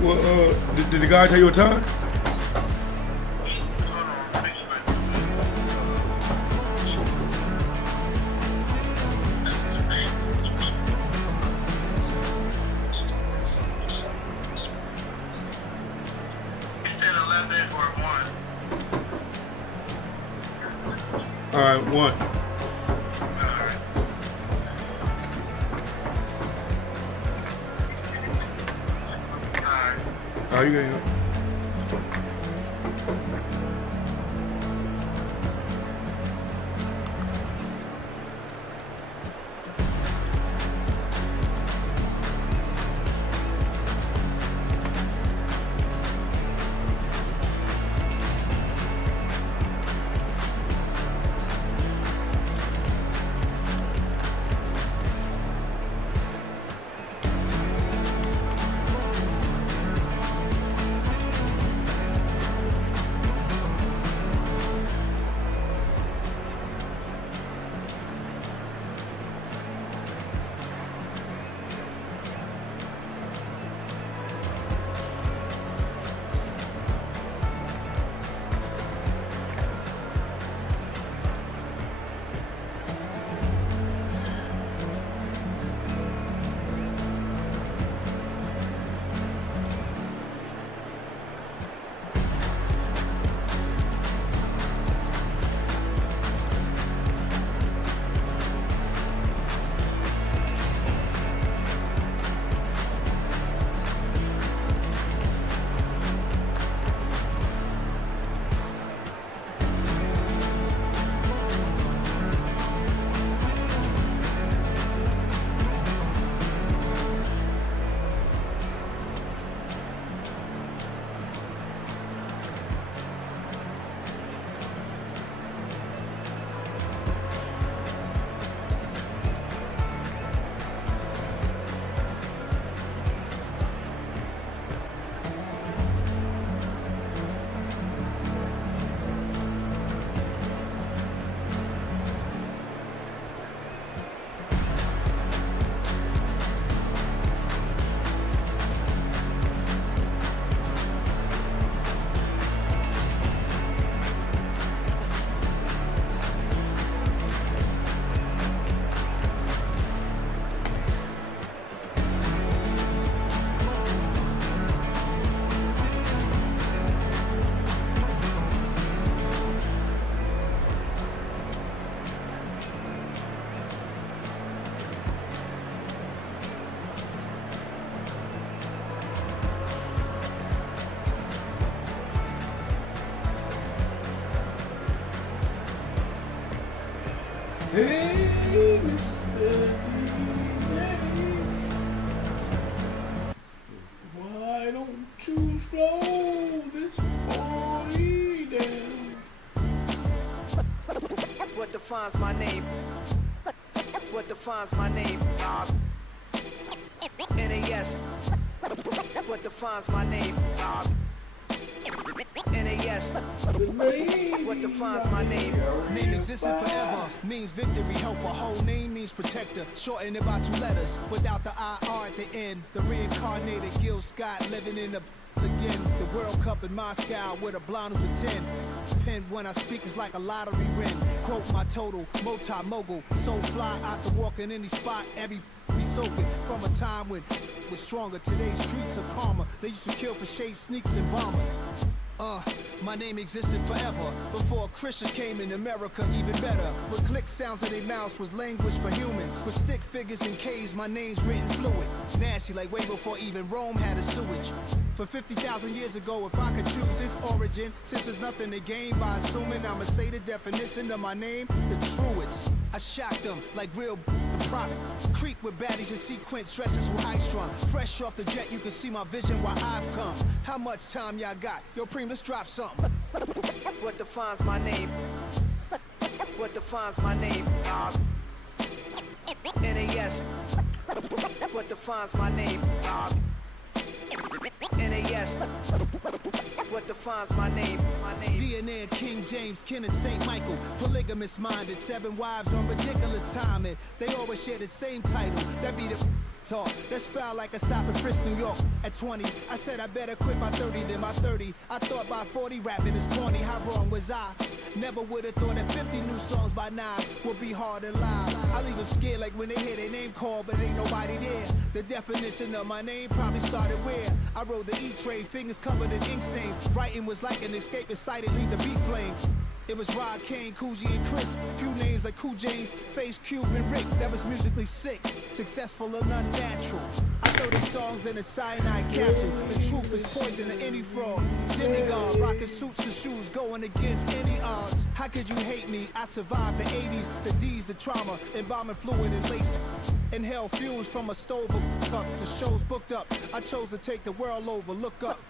Well, did the guy tell you a time? All right, 1. All right, you got it. Hey, Mr. DJ, why don't you slow this party down? What defines my name? What defines my name? NAS. What defines my name? NAS. What defines my name? Name existed forever, means victory, helper. Whole name means protector, shortened it by 2 letters, without the IR at the end. The reincarnated Gil Scott, living in the again. The World Cup in Moscow, with a blonde who's a 10. Pen when I speak is like a lottery win. Quote my total, multi-mogul, so fly out to walk in any spot, every be soaking from a time when was stronger. Today's streets are calmer. They used to kill for shade sneaks and bombers. My name existed forever. Before Christians came in America, even better. With click sounds in their mouths was language for humans. With stick figures and K's, my name's written fluid. Nasty like way before even Rome had a sewage. For 50,000 years ago, if I could choose its origin, since there's nothing to gain by assuming I'ma say the definition of my name, the truest. I shocked them like real product. Creep with baddies in sequence, dresses with high strung. Fresh off the jet, you can see my vision where I've come. How much time y'all got? Yo, Preem, let's drop something. What defines my name? What defines my name? NAS. What defines my name? NAS. What defines my name? DNA of King James, kin of St. Michael. Polygamous minded, 7 wives on ridiculous timing. They always share the same title. That be the talk. That's foul like a stop in Frisk, New York. At 20, I said I better quit by 30 than by 30. I thought by 40 rapping is corny. How wrong was I? Never would have thought that 50 new songs by Nas would be hard and live. I leave them scared like when they hear their name called, but ain't nobody there. The definition of my name probably started where I rode the E-train, fingers covered in ink stains. Writing was like an escape excited, leave the beat flame. It was Rod, Kane, Coogee, and Chris. Few names like Cool James, Face, Cube, and Rick. That was musically sick, successful and unnatural. I throw these songs in a cyanide capsule. The truth is poison to any fraud. Demigod, rocking suits and shoes, going against any odds. How could you hate me? I survived the 80s, the D's, the trauma, embalming fluid and laced. Inhale fumes from a stove up to shows booked up. I chose to take the world over. Look up.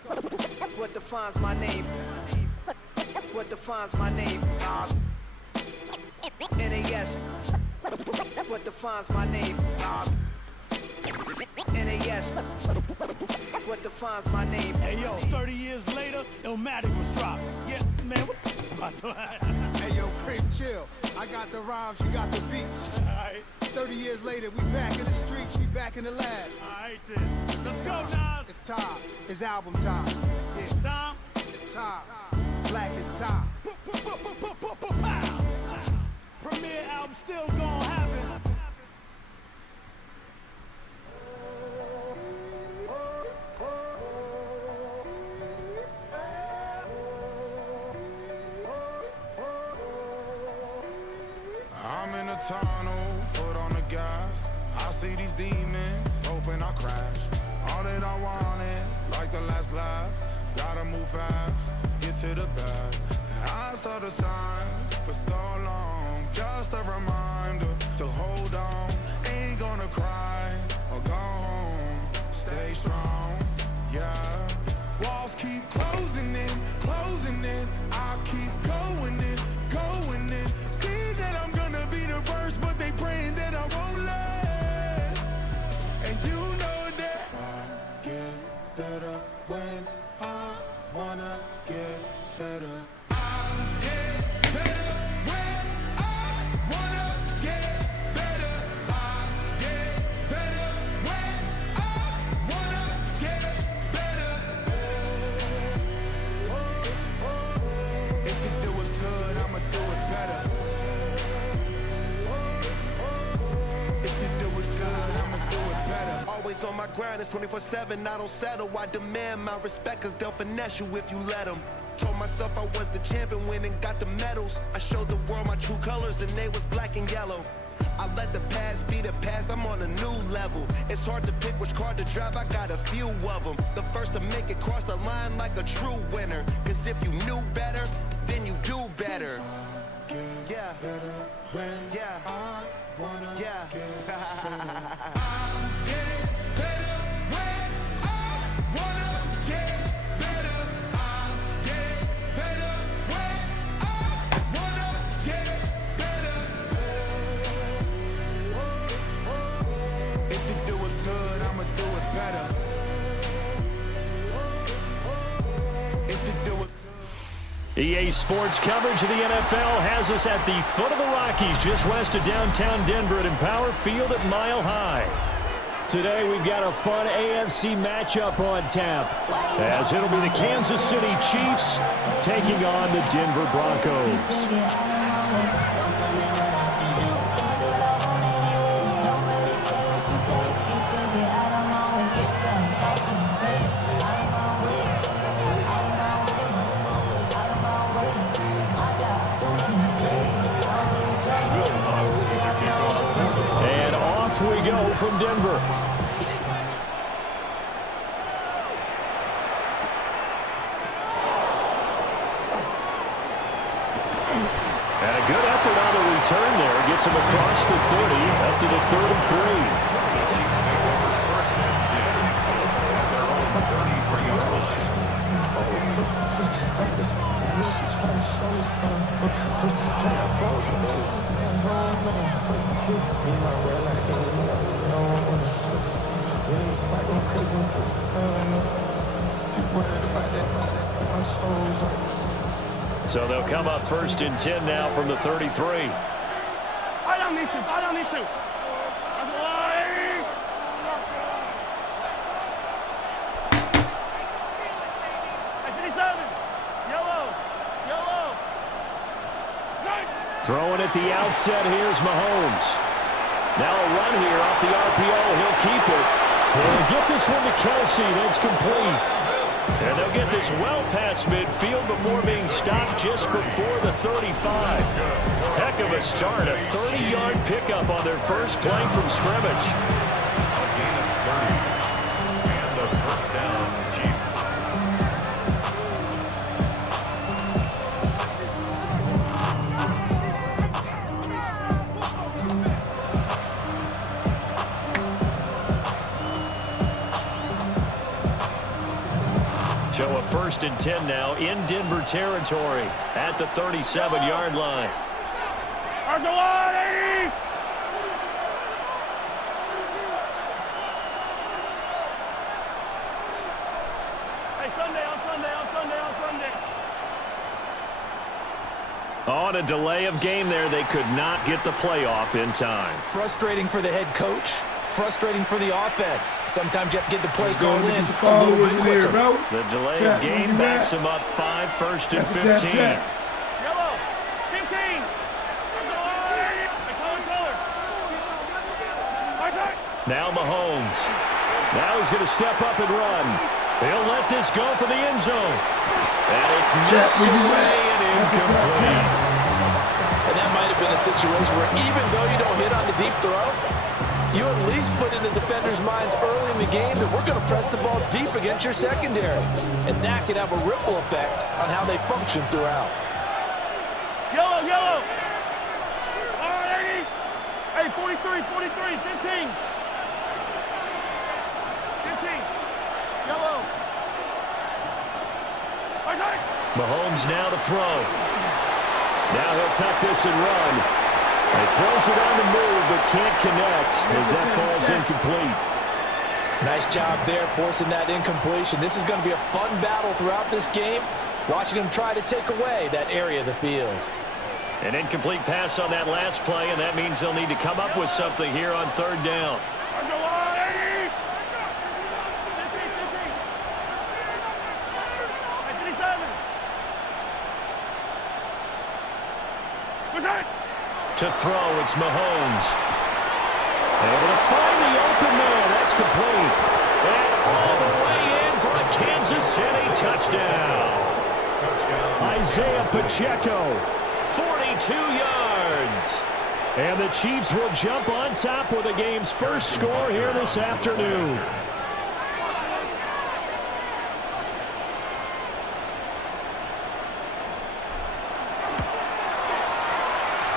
What defines my name? What defines my name? NAS. What defines my name? NAS. What defines my name? Hey yo, 30 years later, Illmatic was dropped. Yeah, man, what am I doing? Hey yo, Prince, chill. I got the rhymes, you got the beats. Alright, 30 years later, we back in the streets, we back in the lab. alright then. Let's go, Nas. It's time. It's album time. Yeah, It's time. it's time. Black is time. Pow. Premiere album still gonna happen. I'm in a tunnel, foot on the gas. I see these demons, hoping I crash. All that I wanted, like the last laugh. Gotta move fast, get to the bag. I saw the signs for so long, just a reminder to hold on. Ain't gonna cry or go home, stay strong, yeah. Walls keep closing in, I keep going in. See that I'm gonna be the first, but they praying that I won't let. And you know that I get better when I wanna get better. I get better when I wanna get better. I get better when I wanna get better. If you do it good, I'ma do it better. If you do it good, I'ma do it better. Always on my grind, it's 24/7, I don't settle. I demand my respect, cause they'll finesse you if you let them. Told myself I was the champion, went and got the medals. I showed the world my true colors and they was black and yellow. I let the past be the past, I'm on a new level. It's hard to pick which car to drive, I got a few of them. The first to make it cross the line like a true winner. Cause if you knew better, then you do better. Yeah, When yeah, I wanna yeah. get better. I get better when I wanna get better. I get better when I wanna get better. If you do it good, I'ma do it better. If you do it EA Sports coverage of the NFL has us at the foot of the Rockies, just west of downtown Denver at Empower Field at Mile High. Today we've got a fun AFC matchup on tap, as it'll be the Kansas City Chiefs taking on the Denver Broncos. And off we go from Denver. And a good effort on the return there. Gets him across the 30, up to the 3rd and 3. So they'll come up 1st and 10 now from the 33. I don't need to. Throwing at the outset, here's Mahomes. Now a run here off the RPO. He'll keep it. He'll get this one to Kelsey. That's complete. And they'll get this well past midfield before being stopped just before the 35. Heck of a start. A 30-yard pickup on their first play from scrimmage. A gain of 30. And a first down, Chiefs. So a 1st and 10 now in Denver territory at the 37-yard line. Hey, Sunday. On a delay of game there, they could not get the playoff in time. Frustrating for the head coach. Frustrating for the offense. Sometimes you have to get the play Let's go. call Get in some a little followers bit in here, quicker. bro. The delay Tap, of game move backs back. them up 5, 1st and Tap, tap, 15. tap. Yellow. 15. Now Mahomes. Now he's going to step up and run. He'll let this go for the end zone. And it's Chat, knocked we do away that. and Tap, tap, incomplete. tap. And that might have been a situation where even though you don't hit on the deep throw, you at least put in the defenders' minds early in the game that we're going to press the ball deep against your secondary. And that can have a ripple effect on how they function throughout. Yellow. All right, 80. Hey, 43, 15. 15. Yellow. Mahomes now to throw. Now he'll tuck this and run. He throws it on the move but can't connect as that falls incomplete. Nice job there forcing that incompletion. This is going to be a fun battle throughout this game. Watching them try to take away that area of the field. An incomplete pass on that last play, and that means they'll need to come up with something here on 3rd down. To throw, it's Mahomes. Able to find the open man. That's complete. And all the way in for a Kansas City touchdown. Isaiah Pacheco, 42 yards. And the Chiefs will jump on top with the game's first score here this afternoon.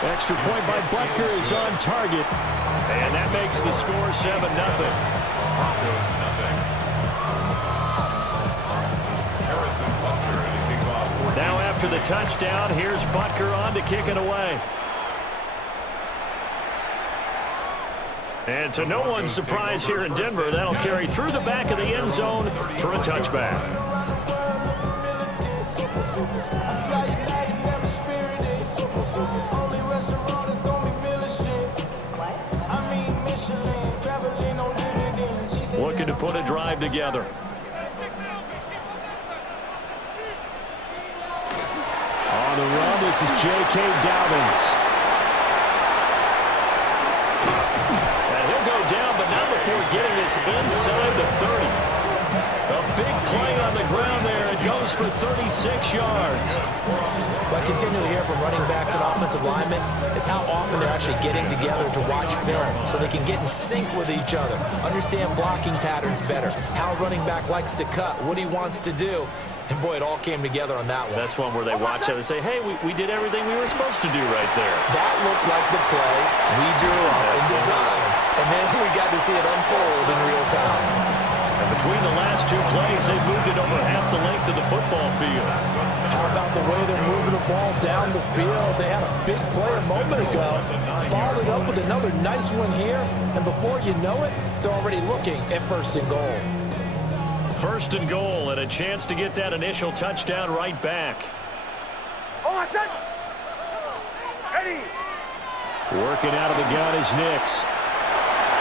Extra point by Butker is on target. And that makes the score 7-0. Broncos, nothing. Harrison Butker and a kickoff. Now after the touchdown, here's Butker on to kick it away. And to no one's surprise here in Denver, that'll carry through the back of the end zone for a touchback. Looking to put a drive together. On the run, this is J.K. Dobbins. And he'll go down, but not before getting this inside the 30. A big play on the ground there. It goes for 36 yards. What I continually hear from running backs and offensive linemen is how often they're actually getting together to watch film so they can get in sync with each other, understand blocking patterns better, how a running back likes to cut, what he wants to do. And, boy, it all came together on that one. That's one where they watch it and say, hey, we did everything we were supposed to do right there. That looked like the play we drew up and designed. And then we got to see it unfold in real time. And between the last two plays, they moved it over half the length of the football field. How about the way they're moving the ball down the field? They had a big play a moment ago. Followed up with another nice one here. And before you know it, they're already looking at 1st and goal. 1st and goal and a chance to get that initial touchdown right back. Oh, I said. Eddie. Working out of the gun is Nix.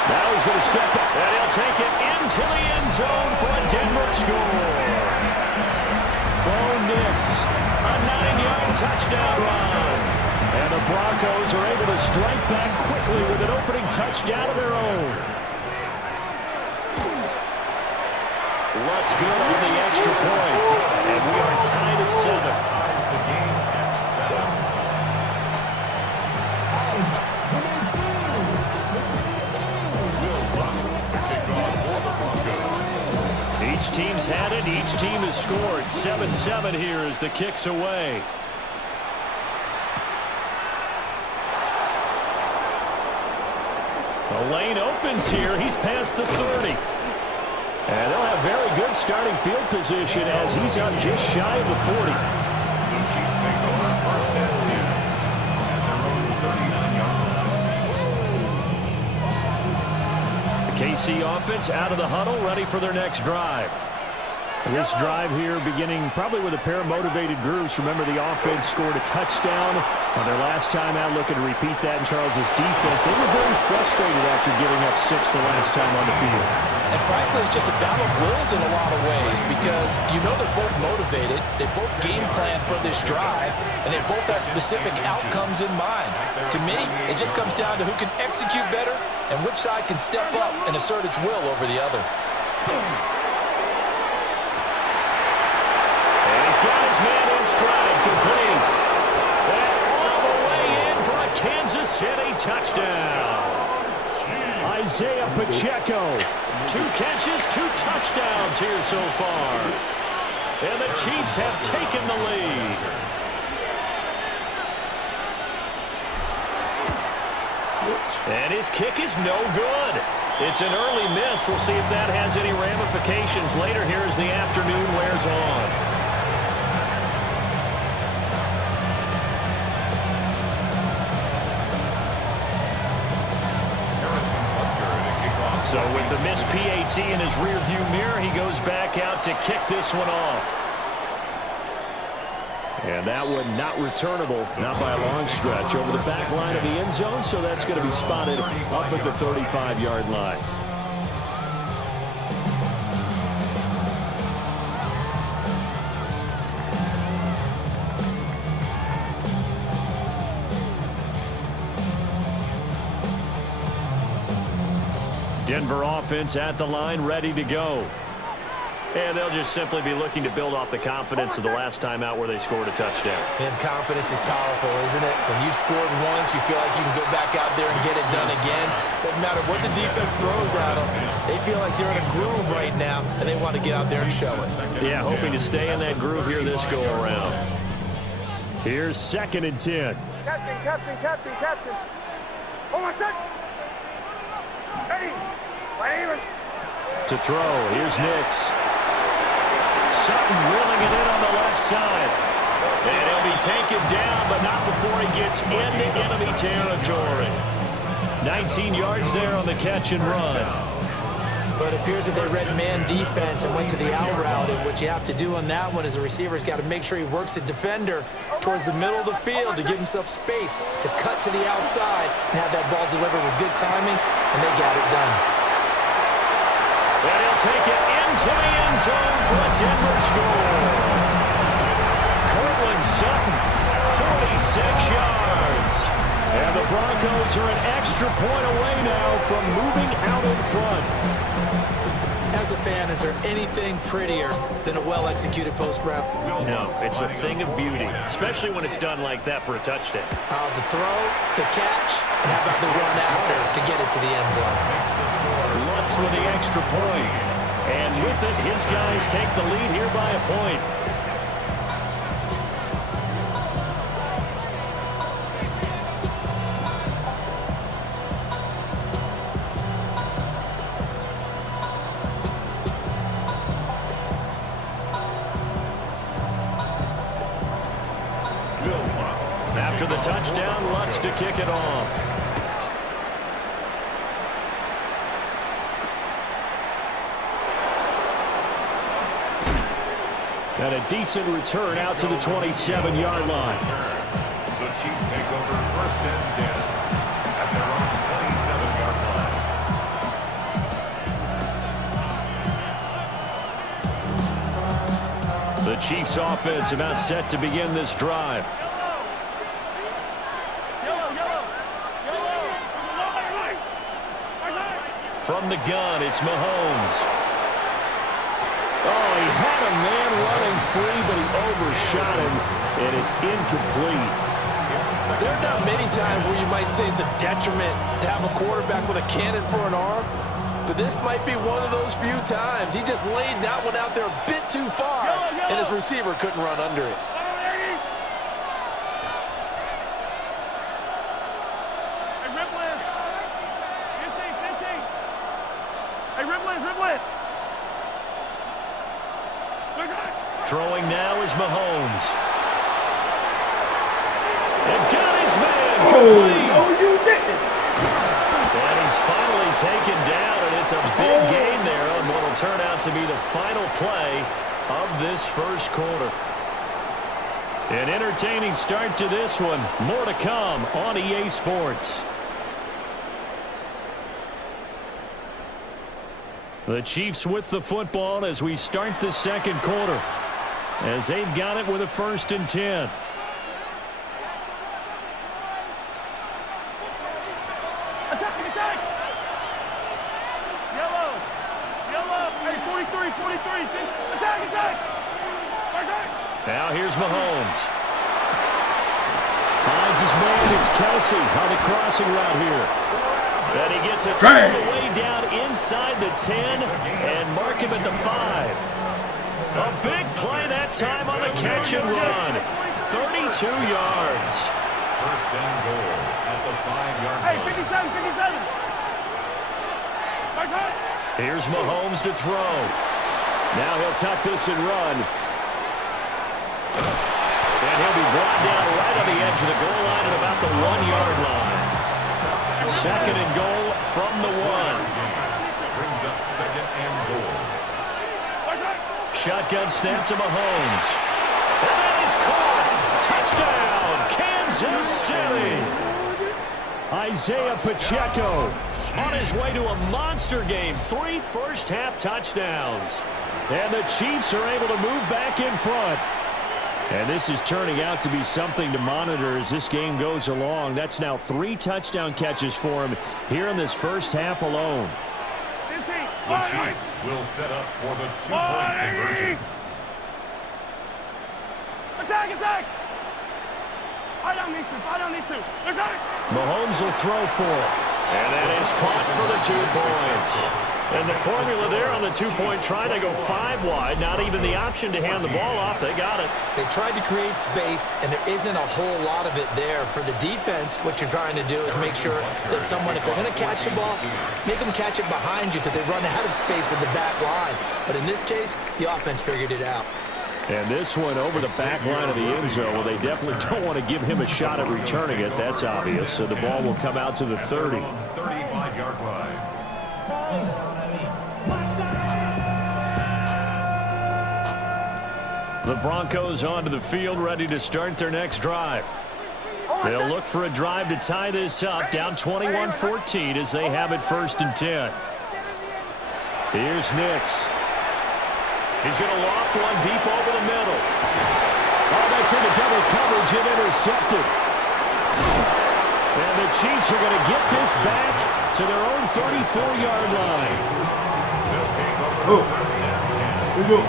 Now he's going to step up, and he'll take it into the end zone for a Denver score. Bo Nix, a 9-yard touchdown run. And the Broncos are able to strike back quickly with an opening touchdown of their own. What's good on the extra point? And we are tied at 7. Ties the game at 7. Will Lutz kick off for the Broncos. Each team's had it. Each team has scored. 7-7 here as the kick's away. The lane opens here. He's past the 30. And they'll have very good starting field position as he's up just shy of the 40. The Chiefs take over first and 10 at their own 39-yard line. The KC offense out of the huddle, ready for their next drive. This drive here beginning probably with a pair of motivated groups. Remember, the offense scored a touchdown on their last time out, looking to repeat that in Charles's defense. They were very frustrated after giving up 6 the last time on the field. And frankly, it's just a battle of wills in a lot of ways because you know they're both motivated, they both game plan for this drive, and they both have specific outcomes in mind. To me, it just comes down to who can execute better and which side can step up and assert its will over the other. And he's got his man in stride, complete. And all the way in for a Kansas City touchdown. Isaiah Pacheco. 2 catches, 2 touchdowns here so far. And the Chiefs have taken the lead. And his kick is no good. It's an early miss. We'll see if that has any ramifications later here as the afternoon wears on. So with the missed PAT in his rearview mirror, he goes back out to kick this one off. And that one not returnable, not by a long stretch, over the back line of the end zone, so that's going to be spotted up at the 35-yard line. Denver offense at the line, ready to go. And they'll just simply be looking to build off the confidence of the last time out where they scored a touchdown. And confidence is powerful, isn't it? When you've scored once, you feel like you can go back out there and get it done again. Doesn't matter what the defense throws at them. They feel like they're in a groove right now, and they want to get out there and show it. Yeah, hoping to stay in that groove here this go-around. Here's 2nd and 10. Captain. Hold on a sec. Eddie, my name is... To throw, here's Nix. Sutton wheeling it in on the left side. And he'll be taken down, but not before he gets into enemy territory. 19 yards there on the catch and run. But it appears that they read man defense and went to the out route. And what you have to do on that one is the receiver's got to make sure he works the defender towards the middle of the field to give himself space to cut to the outside and have that ball delivered with good timing, and they got it done. And he'll take it into the end zone for a Denver score. Cortland Sutton, 46 yards. And the Broncos are an extra point away now from moving out in front. As a fan, is there anything prettier than a well-executed post route? No, it's a thing of beauty, especially when it's done like that for a touchdown. The throw, the catch, and how about the run after to get it to the end zone? Lutz with the extra point. And with it, his guys take the lead here by a point. After the touchdown, Lutz to kick it off. And a decent return out to the 27-yard line. The Chiefs take over first and 10 at their own 27-yard line. The Chiefs offense about set to begin this drive. From the gun, it's Mahomes. Oh, he had a man running free, but he overshot him, and it's incomplete. There are not many times where you might say it's a detriment to have a quarterback with a cannon for an arm, but this might be one of those few times. He just laid that one out there a bit too far, and his receiver couldn't run under it. Throwing now is Mahomes. And got his man. Oh, no, you didn't. And he's finally taken down, and it's a big gain there on what will turn out to be the final play of this first quarter. An entertaining start to this one. More to come on EA Sports. The Chiefs with the football as we start the second quarter, as they've got it with a 1st and 10. Attack! Yellow! Hey, 43! Attack! Now here's Mahomes. Finds his man. It's Kelsey on the crossing route here. And he gets it all the way down inside the 10 and mark him at the 5. A big play that time on the catch and run. 32 yards. 1st and goal at the 5-yard line. Hey, 57! Here's Mahomes to throw. Now he'll tuck this and run. And he'll be brought down right on the edge of the goal line at about the 1-yard line. 2nd and goal from the 1. Brings up 2nd and goal. Shotgun snap to Mahomes. And that is caught. Touchdown, Kansas City. Isaiah Pacheco on his way to a monster game. 3 first-half touchdowns. And the Chiefs are able to move back in front. And this is turning out to be something to monitor as this game goes along. That's now 3 touchdown catches for him here in this first half alone. The Chiefs will set up for the 2-point conversion. Attack! Eye down these two. Attack! Mahomes will throw for it. And that is caught for the 2 points. And the formula there on the 2-point try, they go 5 wide. Not even the option to hand the ball off. They got it. They tried to create space, and there isn't a whole lot of it there. For the defense, what you're trying to do is make sure that if they're going to catch the ball, make them catch it behind you because they run out of space with the back line. But in this case, the offense figured it out. And this one over the back line of the end zone. Well, they definitely don't want to give him a shot at returning it. That's obvious. So the ball will come out to the 30. 35-yard line. The Broncos onto the field, ready to start their next drive. They'll look for a drive to tie this up, down 21-14 as they have it 1st and 10. Here's Nix. He's going to loft one deep over the middle. Oh, that's into double coverage and intercepted. And the Chiefs are going to get this back to their own 34-yard line. They'll take over the 1st and 10. Who go?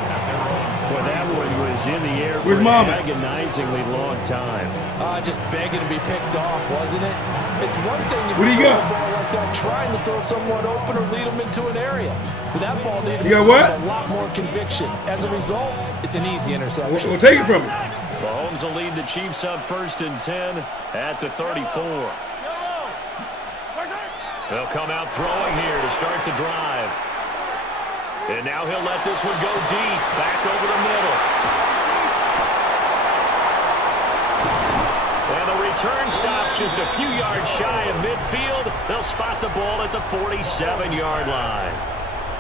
Boy, that one was in the air for Where's an Mama? agonizingly long time. Just begging to be picked off, wasn't it? It's one thing if What do you throw got? a ball like that, trying to throw someone open or lead them into an area. But that ball needed to You be got what? thrown with a lot more conviction. As a result, it's an easy interception. We'll take it from him. Mahomes will lead the Chiefs up 1st and 10 at the 34. They'll come out throwing here to start the drive. And now he'll let this one go deep, back over the middle. And the return stops just a few yards shy of midfield. They'll spot the ball at the 47-yard line.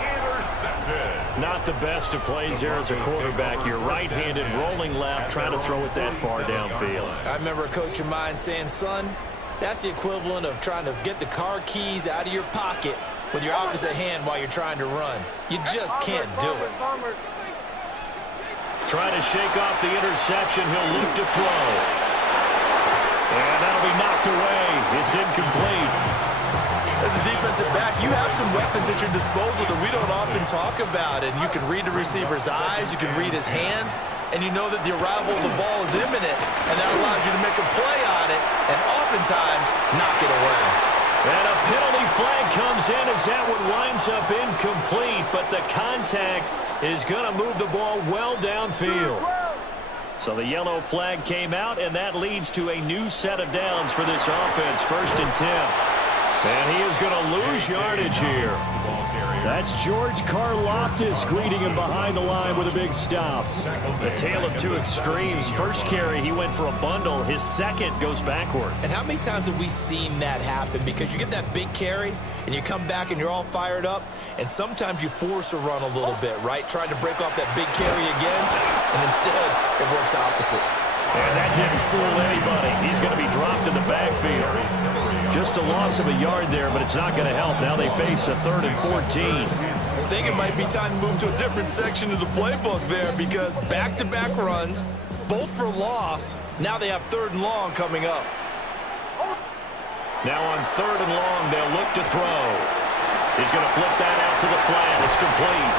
Intercepted. Not the best of plays there as a quarterback. You're right-handed, rolling left, trying to throw it that far downfield. I remember a coach of mine saying, son, that's the equivalent of trying to get the car keys out of your pocket with your opposite hand while you're trying to run. You just can't do it. Trying to shake off the interception. He'll look to throw. And that'll be knocked away. It's incomplete. As a defensive back, you have some weapons at your disposal that we don't often talk about, and you can read the receiver's eyes, you can read his hands, and you know that the arrival of the ball is imminent, and that allows you to make a play on it, and oftentimes knock it away. And a penalty flag comes in as that one winds up incomplete, but the contact is going to move the ball well downfield. So the yellow flag came out, and that leads to a new set of downs for this offense. 1st and 10. And he is going to lose yardage here. That's George Karlaftis greeting him behind the line with a big stop. The tale of two extremes. First carry, he went for a bundle. His second goes backward. And how many times have we seen that happen? Because you get that big carry, and you come back and you're all fired up, and sometimes you force a run a little bit, right? Trying to break off that big carry again, and instead it works opposite. And that didn't fool anybody. He's going to be dropped in the backfield. Just a loss of a yard there, but it's not going to help. Now they face a 3rd and 14. I think it might be time to move to a different section of the playbook there, because back-to-back runs, both for loss. Now they have 3rd and long coming up. Now on 3rd and long, they'll look to throw. He's going to flip that out to the flat. It's complete.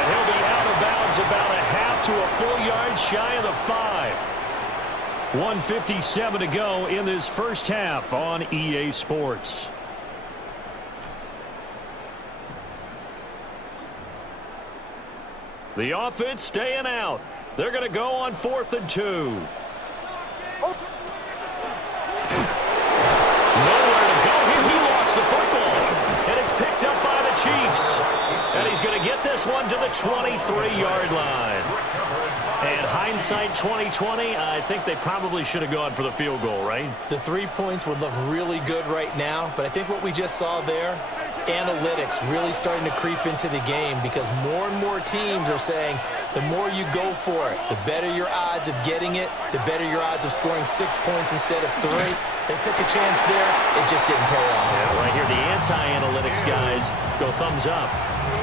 And he'll be out of bounds about a half to a full yard shy of the 5. 1:57 to go in this first half on EA Sports. The offense staying out. They're going to go on 4th and 2. Nowhere to go here. He lost the football. And it's picked up by the Chiefs. And he's going to get this one to the 23-yard line. And hindsight 2020, I think they probably should have gone for the field goal, right? The 3 points would look really good right now, but I think what we just saw there, analytics really starting to creep into the game, because more and more teams are saying the more you go for it, the better your odds of getting it, the better your odds of scoring 6 points instead of 3. They took a chance there. It just didn't pay off. Yeah, right here, the anti-analytics guys go thumbs up.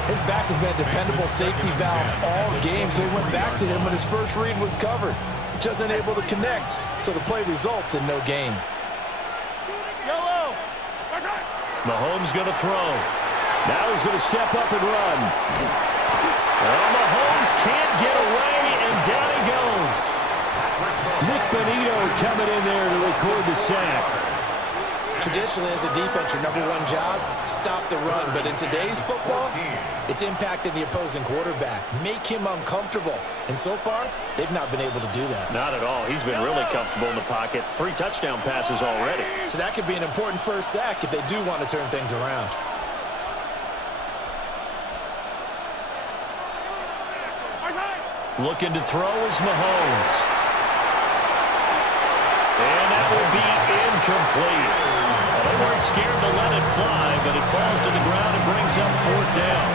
His back has been a dependable safety valve all game, so he went back to him when his first read was covered. Just unable to connect, so the play results in no gain. Yellow. Mahomes going to throw. Now he's going to step up and run. Well, Mahomes can't get away, and down he goes. Nick Bonito coming in there to record the sack. Traditionally, as a defense, your number one job, stop the run. But in today's football, it's impacting the opposing quarterback. Make him uncomfortable. And so far, they've not been able to do that. Not at all. He's been really comfortable in the pocket. 3 touchdown passes already. So that could be an important first sack if they do want to turn things around. Looking to throw is Mahomes. And that will be incomplete. They weren't scared to let it fly, but it falls to the ground and brings up 4th down.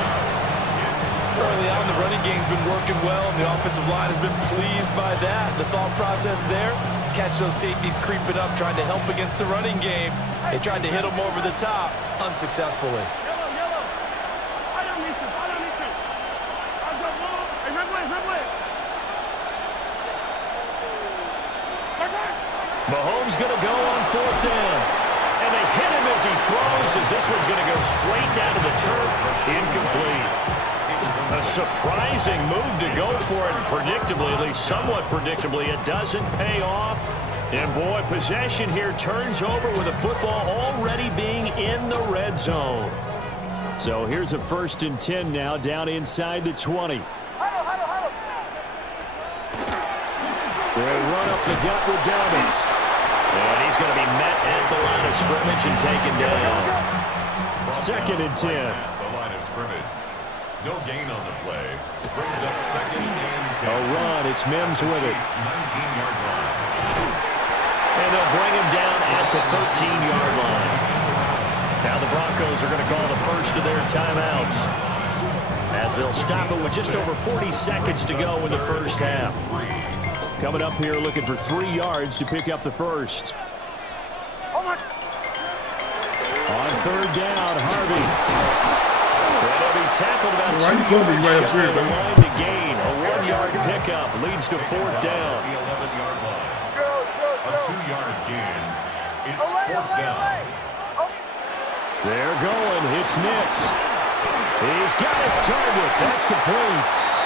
Early on, the running game's been working well, and the offensive line has been pleased by that. The thought process there, catch those safeties creeping up, trying to help against the running game. They tried to hit them over the top, unsuccessfully. Mahomes going to go on 4th down. And they hit him as he throws, as this one's going to go straight down to the turf. Incomplete. A surprising move to go for it. Predictably, at least somewhat predictably, it doesn't pay off. And boy, possession here turns over with the football already being in the red zone. So here's a 1st and 10 now, down inside the 20. They run up the gut with Dobbins. And he's going to be met at the line of scrimmage and taken down. 2nd and 10. The line of scrimmage. No gain on the play. Brings up 2nd and 10. A run. It's Mims with it. 19-yard line. And they'll bring him down at the 13-yard line. Now the Broncos are going to call the first of their timeouts, as they'll stop it with just over 40 seconds to go in the first half. Coming up here looking for 3 yards to pick up the first. On 3rd down, Harvey. And he'll be tackled about 2 yards shy of the line to gain. A 1-yard pickup leads to 4th down. The 11-yard line. A 2-yard gain. It's 4th down. They're going. It's Nix. He's got his target. That's complete.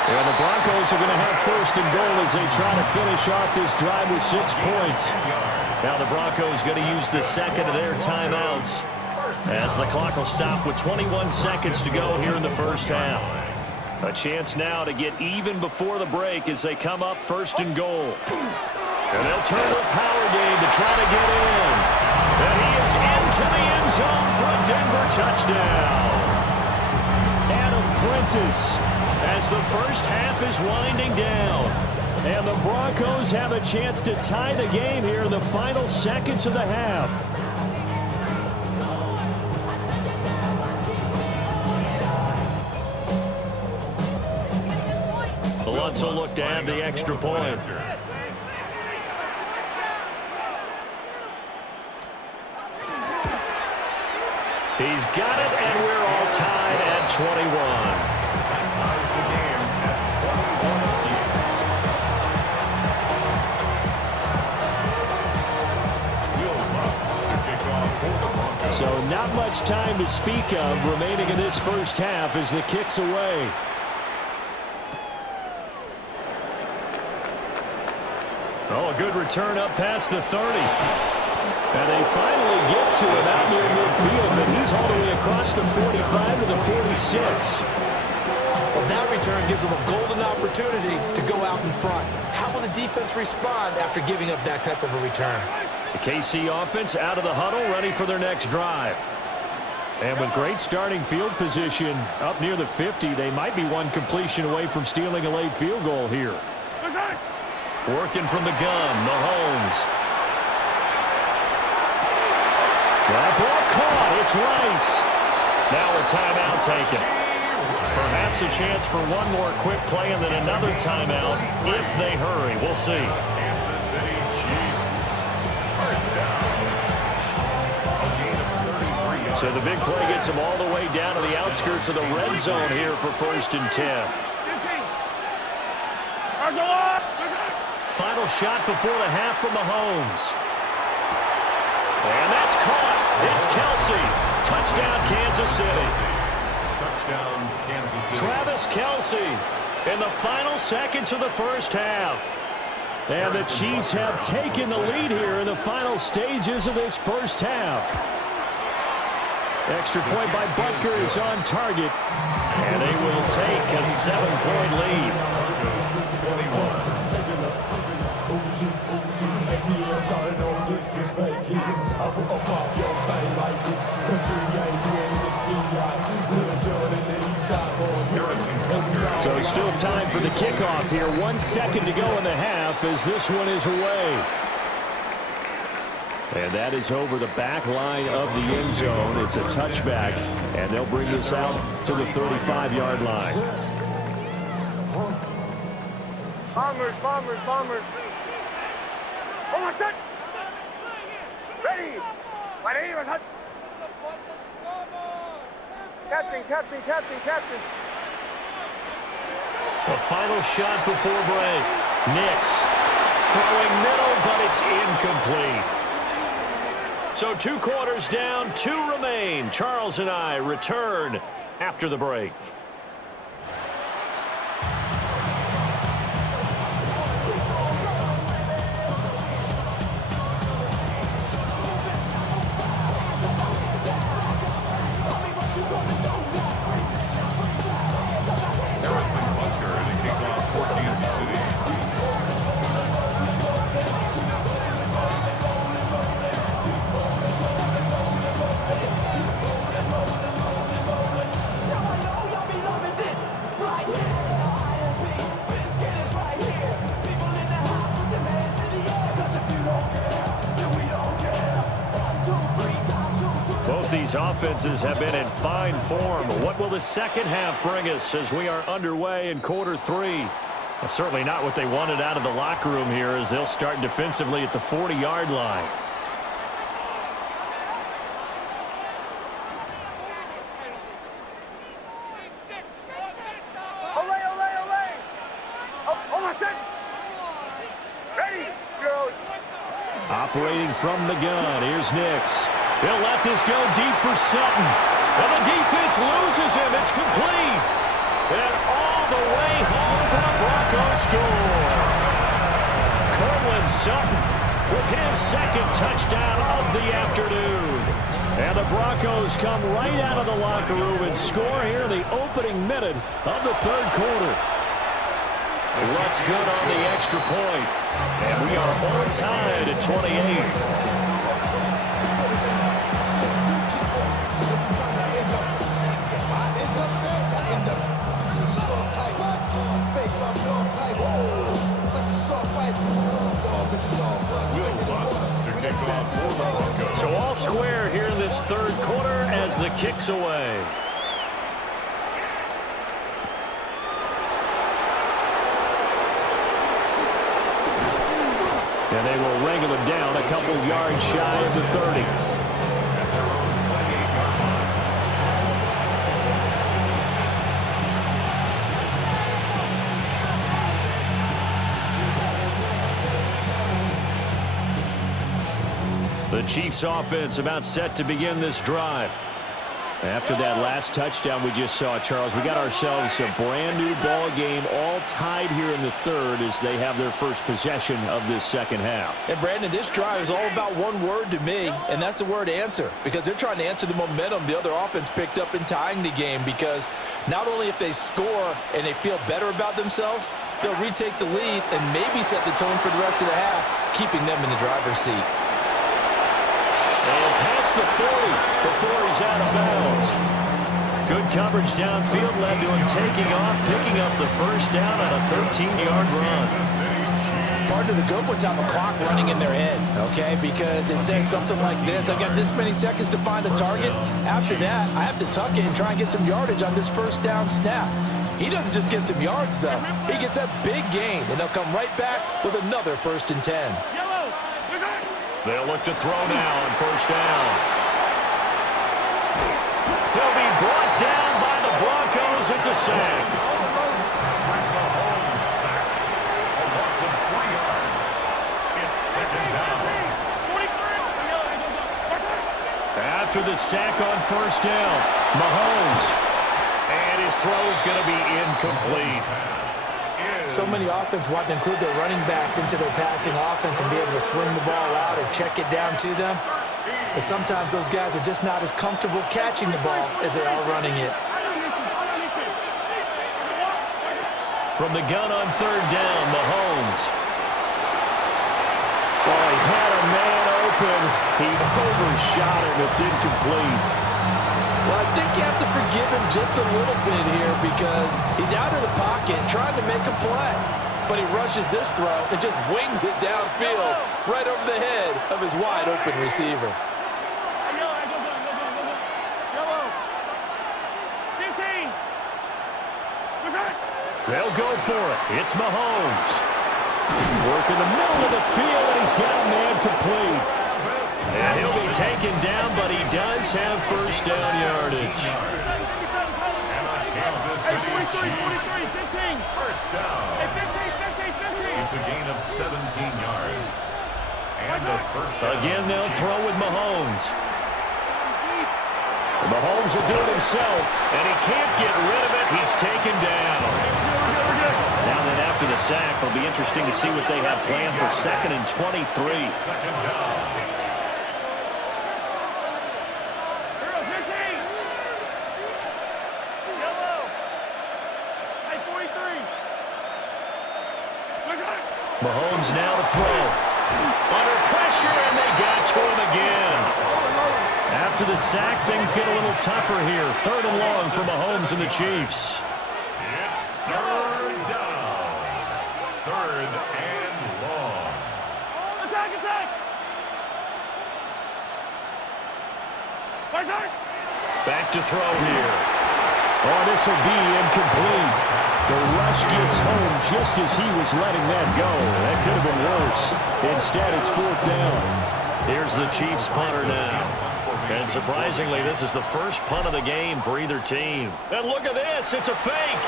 And the Broncos are going to have first and goal as they try to finish off this drive with 6 points. Now the Broncos going to use the second of their timeouts as the clock will stop with 21 seconds to go here in the first half. A chance now to get even before the break as they come up first and goal. And they'll turn to a power game to try to get in. And he is into the end zone for a Denver touchdown. Adam Prentice as the first half is winding down. And the Broncos have a chance to tie the game here in the final seconds of the half. The Lutz will look to add the extra point. He's got it, and we're all tied at 21. That ties the game at 21 apiece. So not much time to speak of remaining in this first half as the kick's away. Oh, a good return up past the 30. And they finally get to him out near midfield, but he's all the way across the 45 to the 46. Well, that return gives them a golden opportunity to go out in front. How will the defense respond after giving up that type of a return? The KC offense out of the huddle, ready for their next drive. And with great starting field position up near the 50, they might be one completion away from stealing a late field goal here. Working from the gun, Mahomes. That ball caught. It's Rice. Now a timeout taken. Perhaps a chance for one more quick play and then another timeout if they hurry. We'll see. Kansas City Chiefs. First down. A gain of 33 yards. So the big play gets them all the way down to the outskirts of the red zone here for first and 10. Final shot before the half from Mahomes. And that's caught. It's Kelsey. Touchdown, Kansas City. Touchdown, Kansas City. Travis Kelsey in the final seconds of the first half. And the Chiefs have taken the lead here in the final stages of this first half. Extra point by Butker is on target. And they will take a 7-point lead. 21. So still time for the kickoff here. 1 second to go in the half as this one is away. And that is over the back line of the end zone. It's a touchback, and they'll bring this out to the 35-yard line. Bombers, bombers, bombers. Hold on, set. Ready. Captain, captain, captain, captain. The final shot before break. Nix throwing middle, but it's incomplete. So 2 quarters down, 2 remain. Charles and I return after the break. These offenses have been in fine form. What will the second half bring us as we are underway in quarter 3? Well, certainly not what they wanted out of the locker room here as they'll start defensively at the 40-yard line. Olay, olay, olay. Hold on, set. Ready, Joe. Operating from the gun, here's Nix. He'll let this go deep for Sutton. And the defense loses him. It's complete. And all the way home for the Broncos score. Cortland Sutton with his second touchdown of the afternoon. And the Broncos come right out of the locker room and score here in the opening minute of the third quarter. What's good on the extra point? And we are all tied at 28. So all square here in this third quarter as the kick's away. And they will wrangle him down a couple yards shy of the 30. The Chiefs offense about set to begin this drive. After that last touchdown we just saw, Charles, we got ourselves a brand new ball game, all tied here in the third as they have their first possession of this second half. And Brandon, this drive is all about one word to me, and that's the word answer, because they're trying to answer the momentum the other offense picked up in tying the game, because not only if they score and they feel better about themselves, they'll retake the lead and maybe set the tone for the rest of the half, keeping them in the driver's seat. And past the 40 before he's out of bounds. Good coverage downfield led to him taking off, picking up the first down on a 13-yard run. Part of the good ones have a clock running in their head, okay? Because it says something like this: I got this many seconds to find a target. After that, I have to tuck it and try and get some yardage on this first down snap. He doesn't just get some yards, though. He gets a big gain, and they'll come right back with another 1st and 10. They'll look to throw now on first down. He'll be brought down by the Broncos. It's a sack. After the sack on first down, Mahomes. And his throw's going to be incomplete. So many offense want to include their running backs into their passing offense and be able to swing the ball out or check it down to them. But sometimes those guys are just not as comfortable catching the ball as they are running it. From the gun on third down, Mahomes. Oh, he had a man open. He overshot him. It's incomplete. Well, I think you have to forgive him just a little bit here because he's out of the pocket trying to make a play. But he rushes this throw and just wings it downfield right over the head of his wide-open receiver. They'll go for it. It's Mahomes. Work in the middle of the field, and he's got a man complete. And he'll be taken down, but he does have first down yardage. First down. It's a gain of 17 yards. And a first down. Again, they'll throw with Mahomes. Mahomes will do it himself, and he can't get rid of it. He's taken down. Now then, after the sack, it'll be interesting to see what they have planned for 2nd and 23. Second down. Mahomes now to throw. Under pressure, and they got to him again. After the sack, things get a little tougher here. 3rd and long for Mahomes and the Chiefs. It's 3rd down. 3rd and long. Attack, attack! Back to throw here. Oh, this will be incomplete. The rush gets home just as he was letting that go. That could have been worse. Instead, it's 4th down. Here's the Chiefs punter now. And surprisingly, this is the first punt of the game for either team. And look at this. It's a fake.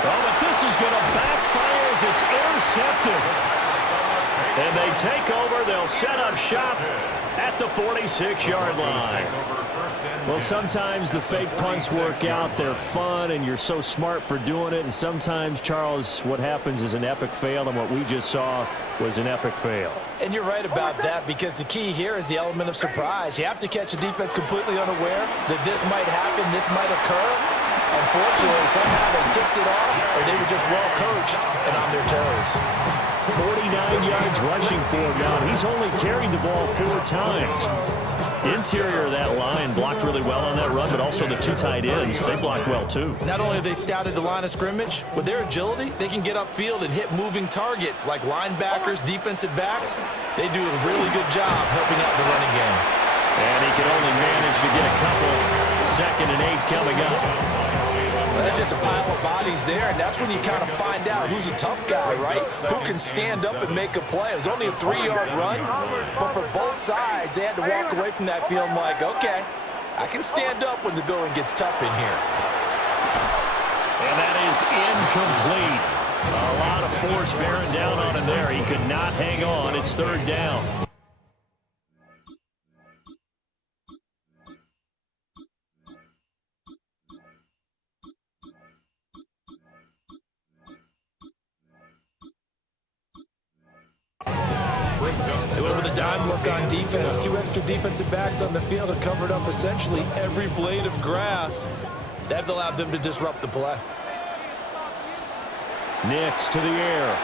Oh, but this is going to backfire as it's intercepted. And they take over. They'll set up shop at the 46-yard line. Well, sometimes the fake punts work out. They're fun, and you're so smart for doing it. And sometimes, Charles, what happens is an epic fail, and what we just saw was an epic fail. And you're right about that, because the key here is the element of surprise. You have to catch the defense completely unaware that this might happen, this might occur. Unfortunately, somehow they tipped it off, or they were just well coached and on their toes. 49 yards rushing for him now. He's only carried the ball 4 times. Interior of that line blocked really well on that run, but also the 2 tight ends, they blocked well too. Not only have they scouted the line of scrimmage, with their agility, they can get upfield and hit moving targets like linebackers, defensive backs. They do a really good job helping out the running game. And he can only manage to get a couple. 2nd and 8 coming up. Well, there's just a pile of bodies there, and that's when you kind of find out who's a tough guy, right? Who can stand up and make a play. It was only a 3-yard run, but for both sides, they had to walk away from that feeling like, okay, I can stand up when the going gets tough in here. And that is incomplete. A lot of force bearing down on him there. He could not hang on. It's 3rd down. They went with a dime look on defense. 2 extra defensive backs on the field and covered up essentially every blade of grass. That allowed them to disrupt the play. Nix to the air.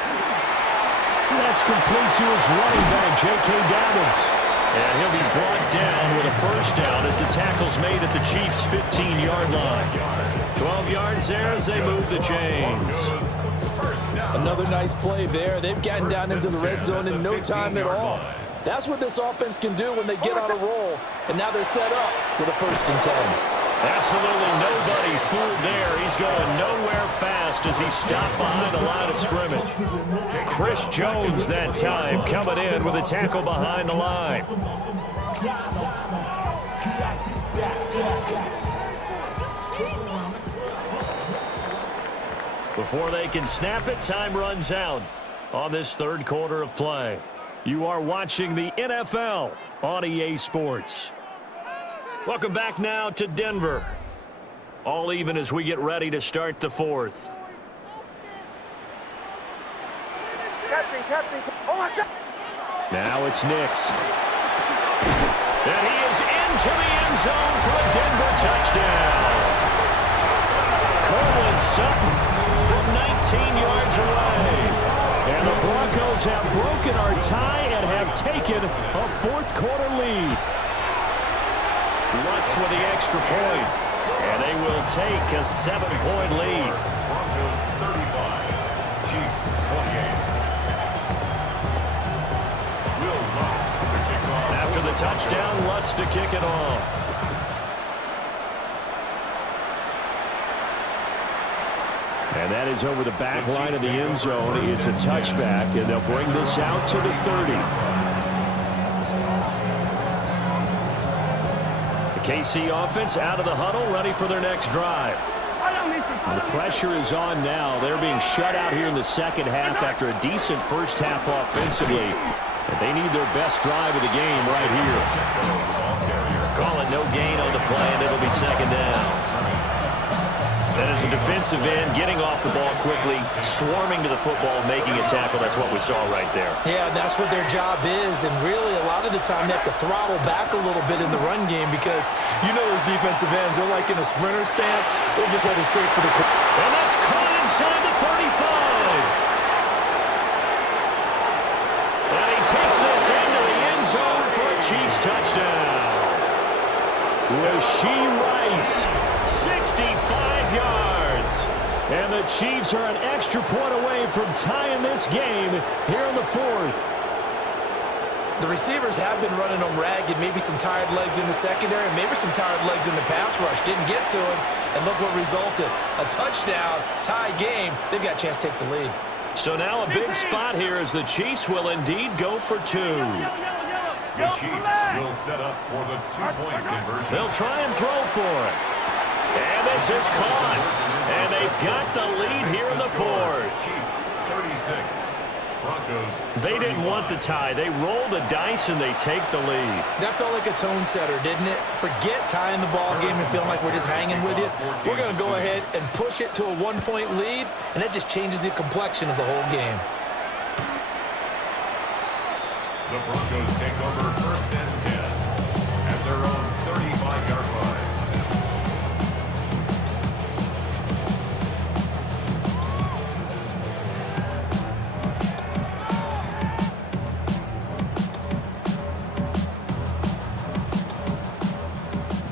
That's complete to his running back, J.K. Dobbins. And he'll be brought down with a 1st down as the tackle's made at the Chiefs' 15-yard line. 12 yards there as they move the chains. Another nice play there. They've gotten down into the red zone in no time at all. That's what this offense can do when they get on a roll. And now they're set up with a 1st and 10. Absolutely nobody fooled there. He's going nowhere fast as he stopped behind the line of scrimmage. Chris Jones that time coming in with a tackle behind the line. Before they can snap it, time runs out on this 3rd quarter of play. You are watching the NFL on EA Sports. Welcome back now to Denver. All even as we get ready to start the 4th. Captain. Oh, my God. Now it's Nix. And he is into the end zone for a Denver touchdown. Courtland Sutton from 19 yards away. And the Broncos have broken our tie and have taken a 4th quarter lead. Lutz with the extra point. And they will take a 7-point lead. Broncos 35, Chiefs 28. Will Lutz to kick off. After the touchdown, Lutz to kick it off. And that is over the back line of the end zone. It's a touchback, and they'll bring this out to the 30. The KC offense out of the huddle, ready for their next drive. And the pressure is on now. They're being shut out here in the 2nd half after a decent 1st half offensively. And they need their best drive of the game right here. Call it no gain on the play, and it'll be 2nd down. That is a defensive end getting off the ball quickly, swarming to the football, making a tackle. That's what we saw right there. Yeah, that's what their job is, and really a lot of the time they have to throttle back a little bit in the run game because you know those defensive ends, they're like in a sprinter stance. They're just headed straight for the quarter. And that's caught inside the 35. And he takes this into the end zone for a Chiefs touchdown. Rashee Rice, 65 yards. And the Chiefs are an extra point away from tying this game here in the 4th. The receivers have been running them ragged, maybe some tired legs in the secondary, maybe some tired legs in the pass rush. Didn't get to him, and look what resulted. A touchdown, tie game. They've got a chance to take the lead. So now a big spot here as the Chiefs will indeed go for 2. The Chiefs will set up for the 2-point conversion. They'll try and throw for it. And this is caught. And they've got the lead here in the 4th. Chiefs 36, They didn't want the tie. They roll the dice and they take the lead. That felt like a tone setter, didn't it? Forget tying the ball game and feeling like we're just hanging with you. We're going to go ahead and push it to a one-point lead, and that just changes the complexion of the whole game. The Broncos take over 1st and 10 at their own 35-yard line.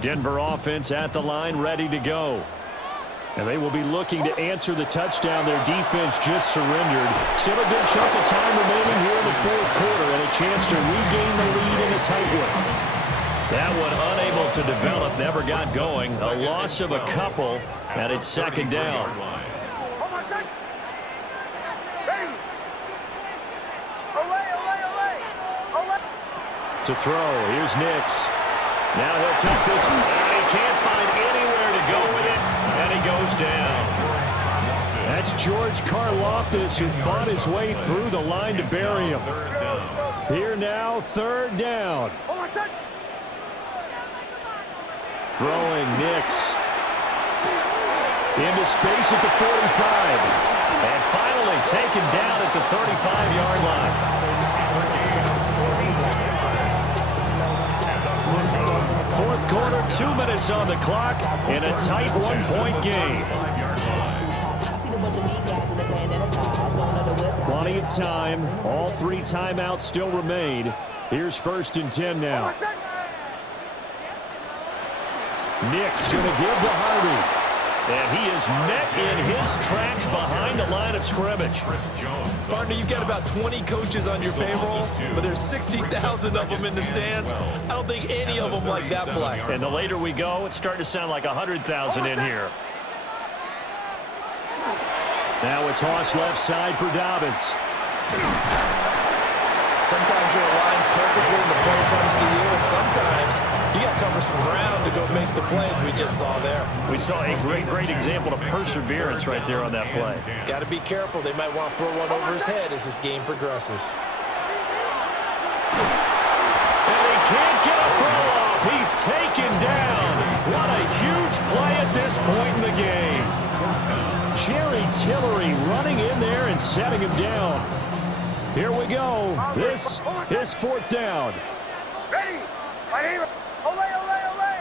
Denver offense at the line, ready to go. And they will be looking to answer the touchdown their defense just surrendered. Still a good chunk of time remaining here in the 4th quarter and a chance to regain the lead in a tight one. That one unable to develop, never got going. A loss of a couple, and it's 2nd down. To throw, here's Nix. Now he'll take this, and he can't find anywhere to go with it, and he goes down. That's George Karlaftis, who fought his way through the line to bury him. Here now, 3rd down. Throwing Nix. Into space at the 45. And finally taken down at the 35-yard line. 4th quarter, 2 minutes on the clock in a tight 1-point game. Plenty of time. All 3 timeouts still remain. Here's 1st and 10 now. Nix going to give to Hardy. And he is met in his tracks behind the line of scrimmage. Partner, you've got about 20 coaches on your payroll, but there's 60,000 of them in the stands. I don't think any of them like that play. And the later we go, it's starting to sound like 100,000 in here. Now a toss left side for Dobbins. Sometimes you're aligned perfectly when the play comes to you, and sometimes you got to cover some ground to go make the plays we just saw there. We saw a great example of perseverance right there on that play. Got to be careful. They might want to throw one over his head as this game progresses. And he can't get a throw off. He's taken down. What a huge play at this point in the game. Jerry Tillery running in there and setting him down. Here we go. This is 4th down. Ready? Right here. Olay, olay, olay.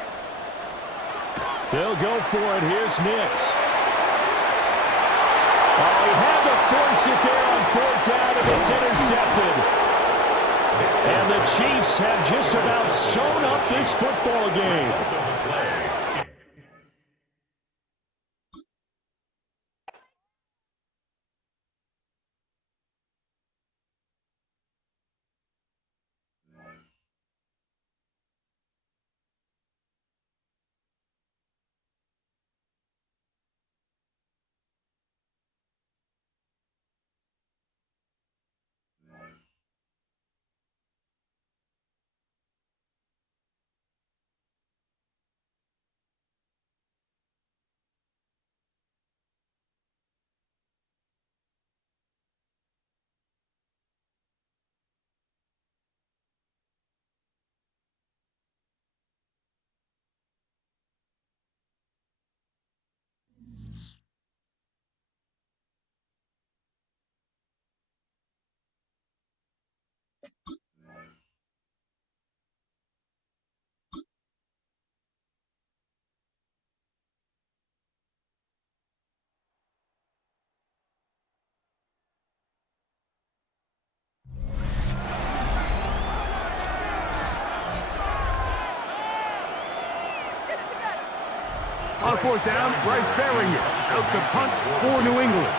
They'll go for it. Here's Nix. Oh, he had to force it there on 4th down, and it's intercepted. And the Chiefs have just about sewn up this football game. On 4th down, Bryce Berringer out to punt for New England.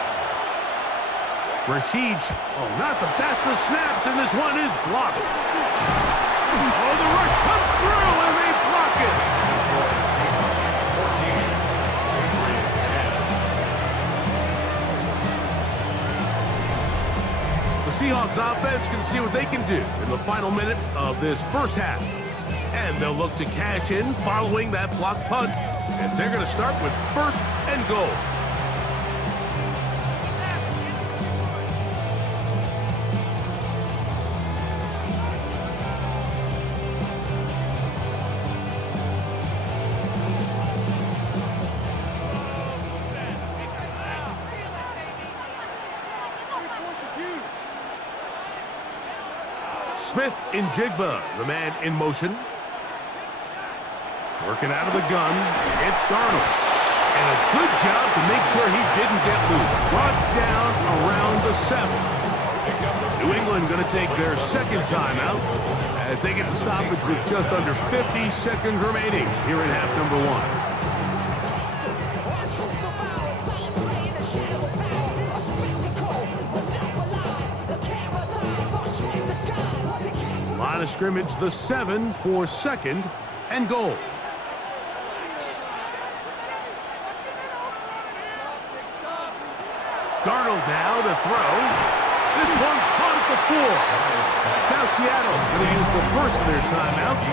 Rashid, not the best of snaps, and this one is blocked. Oh, the rush comes through, and they block it. The Seahawks offense can see what they can do in the final minute of this 1st half. And they'll look to cash in following that block punt, as they're going to start with 1st and goal. Smith-Njigba, the man in motion. Working out of the gun, it's Darnold. And a good job to make sure he didn't get loose. Brought down around the 7. New England going to take their second timeout as they get the stoppage with just under 50 seconds remaining here in half number 1. Line of scrimmage, the 7 for 2nd and goal. Darnold now to throw. This one caught at the 4. Now Seattle going to use the first of their timeouts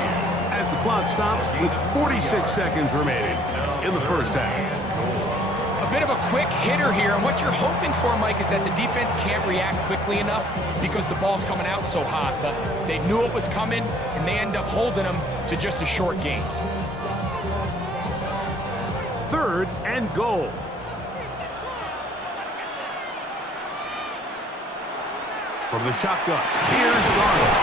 as the clock stops with 46 seconds remaining in the first half. A bit of a quick hitter here, and what you're hoping for, Mike, is that the defense can't react quickly enough because the ball's coming out so hot, but they knew it was coming, and they end up holding them to just a short gain. 3rd and goal. From the shotgun, here's Darnold.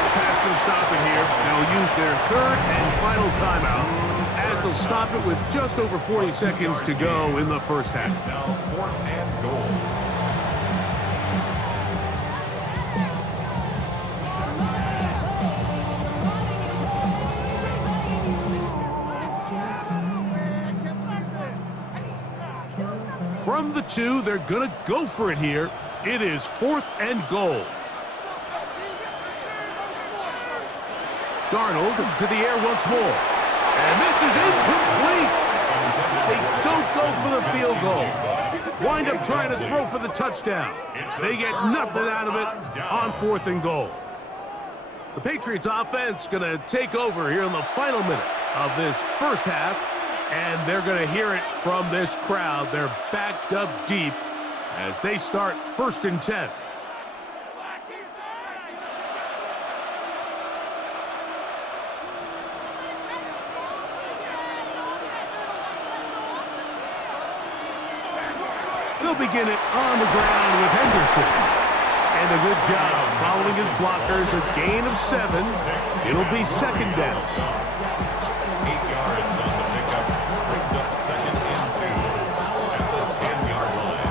The pass will stop it here. They'll use their 3rd and final timeout as they'll stop it with just over 40 seconds to go in the first half. Now 4th and goal. From the 2, they're going to go for it here. It is 4th and goal. Darnold to the air once more. And this is incomplete. They don't go for the field goal. Wind up trying to throw for the touchdown. They get nothing out of it on 4th and goal. The Patriots offense going to take over here in the final minute of this first half. And they're going to hear it from this crowd. They're backed up deep as they start 1st and 10. They'll begin it on the ground with Henderson. And a good job following his blockers. A gain of 7. It'll be 2nd down. 8 yards on the pickup. Brings up 2nd and 2 at the 10-yard line.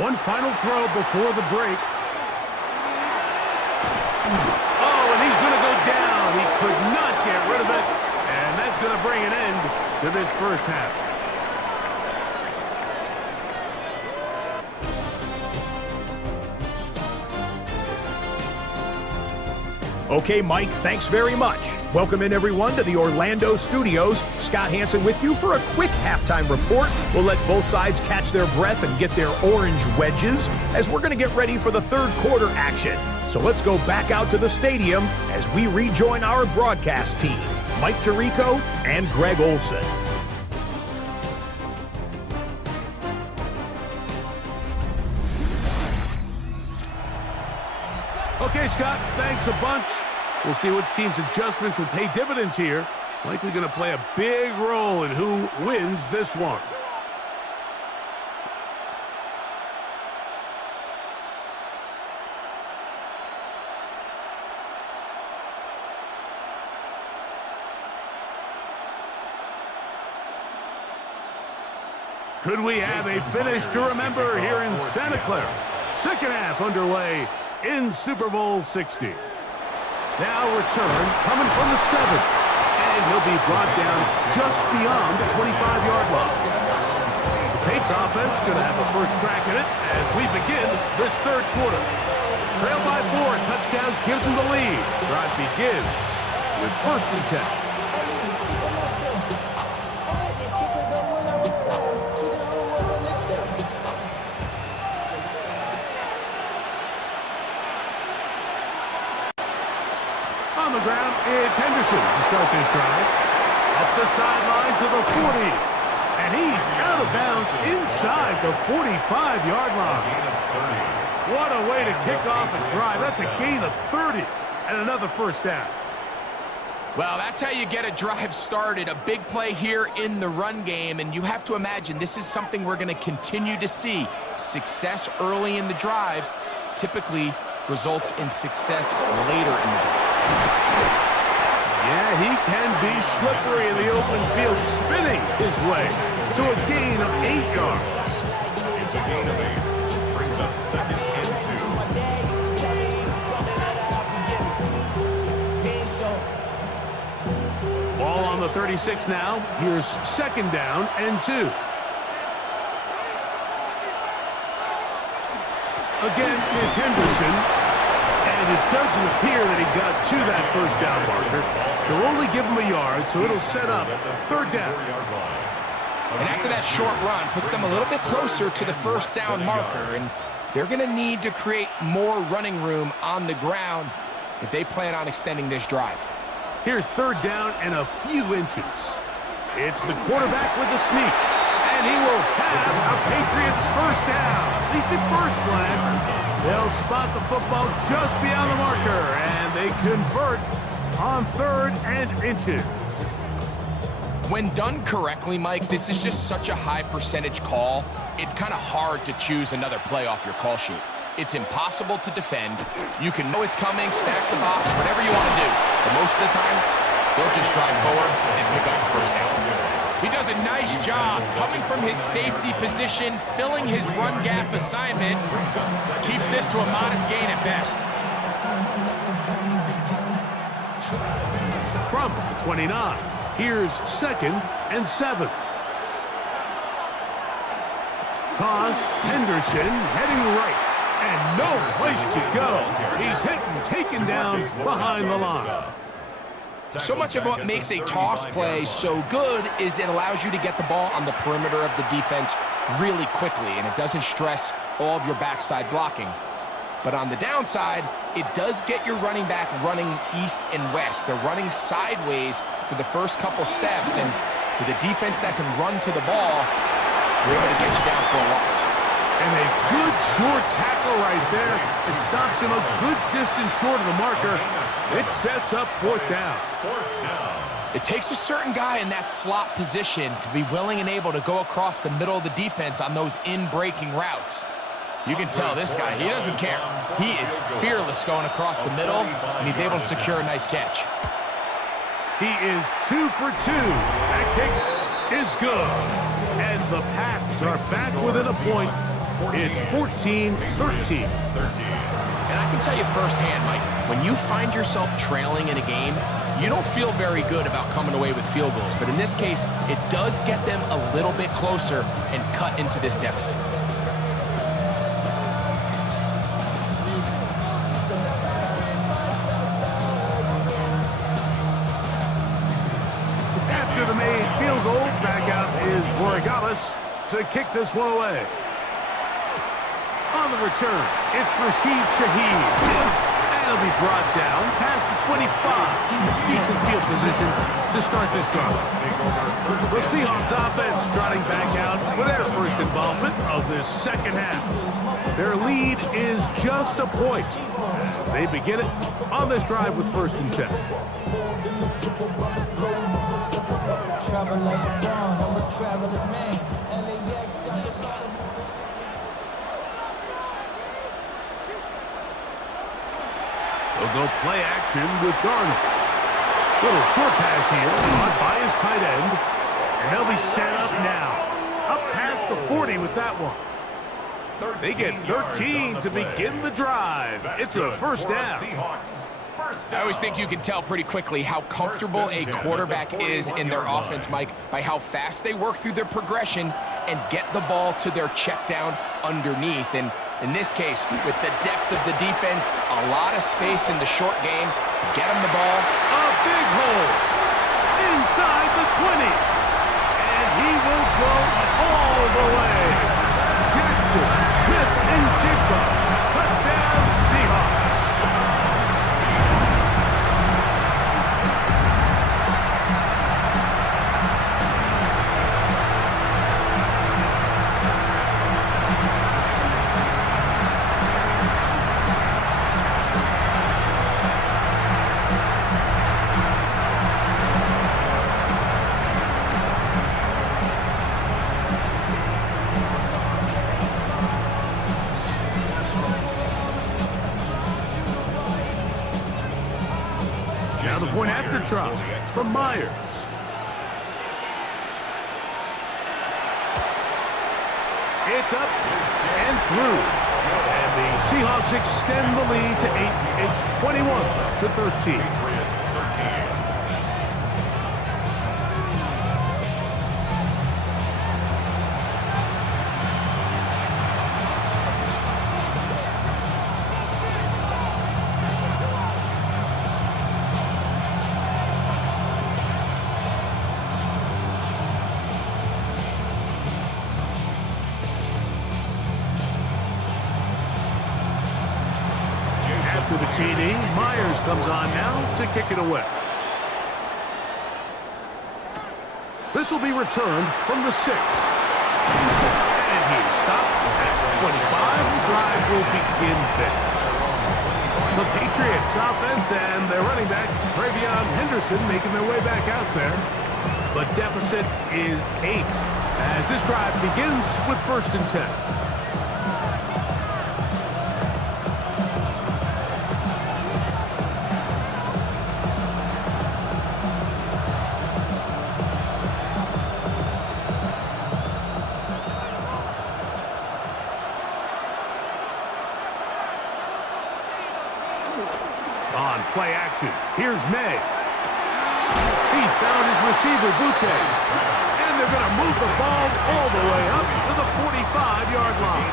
One final throw before the break. Oh, and he's going to go down. He could not get rid of it. And that's going to bring an end to this first half. Okay, Mike, thanks very much. Welcome in, everyone, to the Orlando studios. Scott Hansen with you for a quick halftime report. We'll let both sides catch their breath and get their orange wedges as we're going to get ready for the 3rd quarter action. So let's go back out to the stadium as we rejoin our broadcast team, Mike Tirico and Greg Olson. Okay, Scott, thanks a bunch. We'll see which team's adjustments will pay dividends here. Likely going to play a big role in who wins this one. Could we have a finish to remember here in Santa Clara? Second half underway in Super Bowl 60. Now return coming from the 7. And he'll be brought down just beyond the 25-yard line. The Patriots offense going to have a first crack at it as we begin this 3rd quarter. Trailed by 4, touchdown gives them the lead. Drive begins with 1st and 10. On the ground, it's Henderson to start this drive. Up the sideline to the 40. And he's out of bounds inside the 45-yard line. What a way to kick off a drive. That's a gain of 30 and another first down. Well, that's how you get a drive started. A big play here in the run game, and you have to imagine this is something we're going to continue to see. Success early in the drive typically results in success later in the drive. Yeah, he can be slippery in the open field, spinning his way to a gain of 8 yards. It's a gain of 8. Brings up 2nd and 2. Ball on the 36 now. Here's 2nd down and 2. Again, it's Henderson. And it doesn't appear that he got to that 1st down marker. They'll only give him a yard, so it'll set up 3rd down. And after that short run, puts them a little bit closer to the 1st down marker. And they're going to need to create more running room on the ground if they plan on extending this drive. Here's 3rd down and a few inches. It's the quarterback with the sneak. And he will have a Patriots 1st down. At least at first glance, they'll spot the football just beyond the marker. And they convert on 3rd and inches. When done correctly, Mike, this is just such a high percentage call. It's kind of hard to choose another play off your call sheet. It's impossible to defend. You can know it's coming, stack the box, whatever you want to do. But most of the time, they'll just drive forward and pick up the 1st down. He does a nice job coming from his safety position, filling his run gap assignment. Keeps this to a modest gain at best. From the 29, here's 2nd and 7. Toss, Henderson heading right. And no place to go. He's hit and taken down behind the line. So much of what makes a toss play so good is it allows you to get the ball on the perimeter of the defense really quickly, and it doesn't stress all of your backside blocking. But on the downside, it does get your running back running east and west. They're running sideways for the first couple steps, and with a defense that can run to the ball, we're going to get you down for a loss. And a good short tackle right there. It stops him a good distance short of the marker. It sets up 4th down. It takes a certain guy in that slot position to be willing and able to go across the middle of the defense on those in-breaking routes. You can tell this guy, he doesn't care. He is fearless going across the middle, and he's able to secure a nice catch. He is 2 for 2. That kick is good. And the Pats are back within a point. It's 14-13. And I can tell you firsthand, Mike, when you find yourself trailing in a game, you don't feel very good about coming away with field goals. But in this case, it does get them a little bit closer and cut into this deficit. After the made field goal, back out is Borregales to kick this one away. On the return, it's Rashid Shaheed. And he'll be brought down past the 25. Decent field position to start this drive. The Seahawks offense trotting back out for their first involvement of this 2nd half. Their lead is just a point. They begin it on this drive with 1st and 10. They'll go play action with Darnold. Little short pass here, caught by his tight end. And they'll be set up now. Up past the 40 with that one. They get 13 to begin the drive. It's a 1st down. I always think you can tell pretty quickly how comfortable a quarterback is in their offense, Mike, by how fast they work through their progression and get the ball to their check down underneath. And in this case, with the depth of the defense, a lot of space in the short game, get them the ball. A big hole inside the 20. And he will go all the way. Jackson, Smith, and Jigba. Touchdown, Seahawks. after try from Myers. It's up and through. And the Seahawks extend the lead to 8. It's 21-13. After the TD, Myers comes on now to kick it away. This will be returned from the 6. And he's stopped at 25. The drive will begin there. The Patriots offense and their running back, Travion Henderson, making their way back out there. The deficit is 8 as this drive begins with 1st and 10. On play action, here's May. He's found his receiver, Butte. And they're going to move the ball all the way up to the 45-yard line.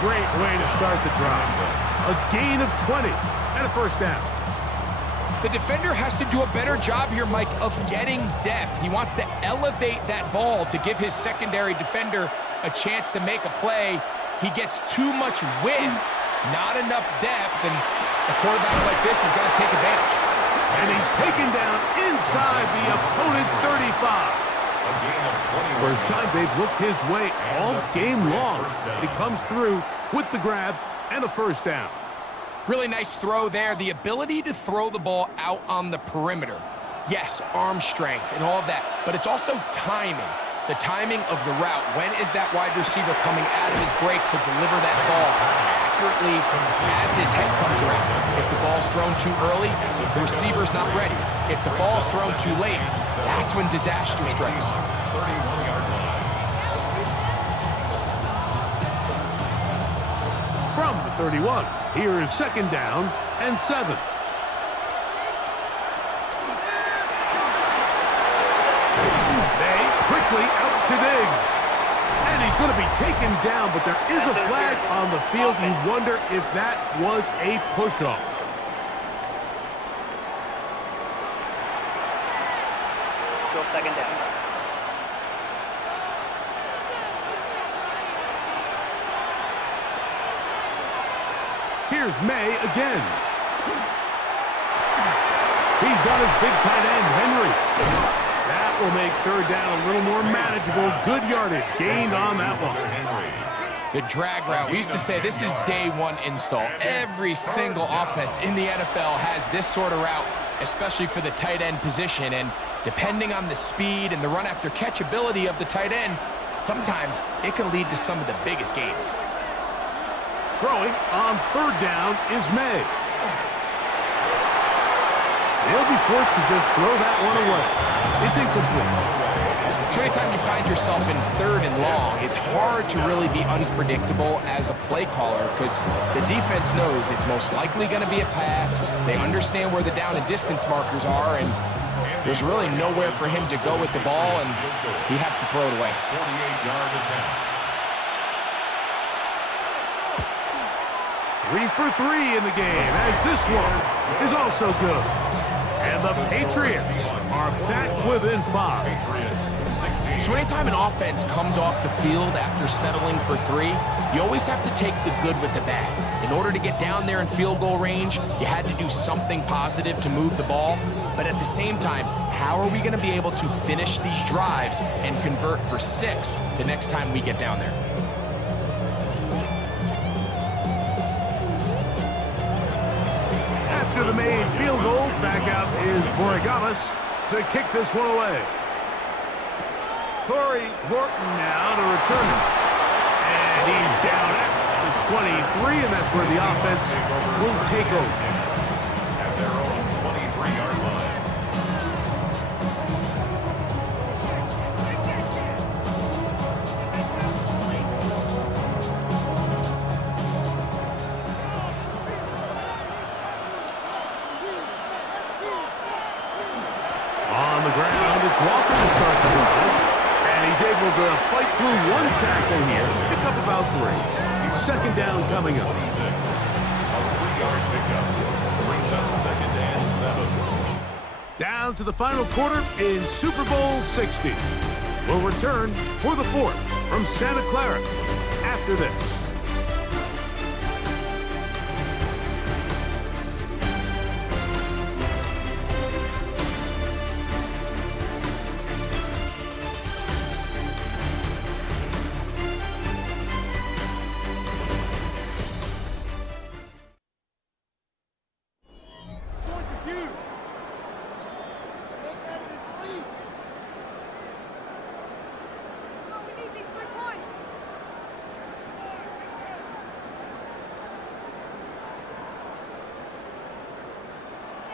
Great way to start the drive. A gain of 20 and a 1st down. The defender has to do a better job here, Mike, of getting depth. He wants to elevate that ball to give his secondary defender a chance to make a play. He gets too much width, not enough depth, and a quarterback like this has got to take advantage. And he's taken down inside the opponent's 35. First time they've looked his way all game long. He comes through with the grab and a 1st down. Really nice throw there. The ability to throw the ball out on the perimeter. Yes, arm strength and all of that, but it's also timing. The timing of the route. When is that wide receiver coming out of his break to deliver that ball accurately as his head comes around? If the ball's thrown too early, the receiver's not ready. If the ball's thrown too late, that's when disaster strikes. From the 31, here is 2nd down and 7. They quickly out to Diggs. And he's going to be taken down, but there is a flag on the field. You wonder if that was a push-off. Still 2nd down. Here's May again. He's got his big tight end, Henry. That will make 3rd down a little more manageable. Good yardage gained on that one. The drag route. We used to say this is day 1 install. Every single offense in the NFL has this sort of route, especially for the tight end position. And depending on the speed and the run after catch ability of the tight end, sometimes it can lead to some of the biggest gains. Throwing on 3rd down is May. He'll be forced to just throw that one away. It's incomplete. So anytime you find yourself in 3rd and long, it's hard to really be unpredictable as a play caller because the defense knows it's most likely going to be a pass. They understand where the down and distance markers are, and there's really nowhere for him to go with the ball, and he has to throw it away. 48-yard attempt. 3 for 3 in the game, as this one is also good. And the Patriots are back within 5. So anytime an offense comes off the field after settling for 3, you always have to take the good with the bad. In order to get down there in field goal range, you had to do something positive to move the ball. But at the same time, how are we going to be able to finish these drives and convert for 6 the next time we get down there? After the made field goal, back out is Borregales to kick this one away. Corey Morton now to return it. And he's down at the 23, and that's where the offense will take over. At their own 23-yard line. Walker to start the drive. And he's able to fight through one tackle here, pick up about 3. Second down coming up. A 3-yard pickup brings up 2nd and 7. Down to the final quarter in Super Bowl 60. We'll return for the 4th from Santa Clara after this.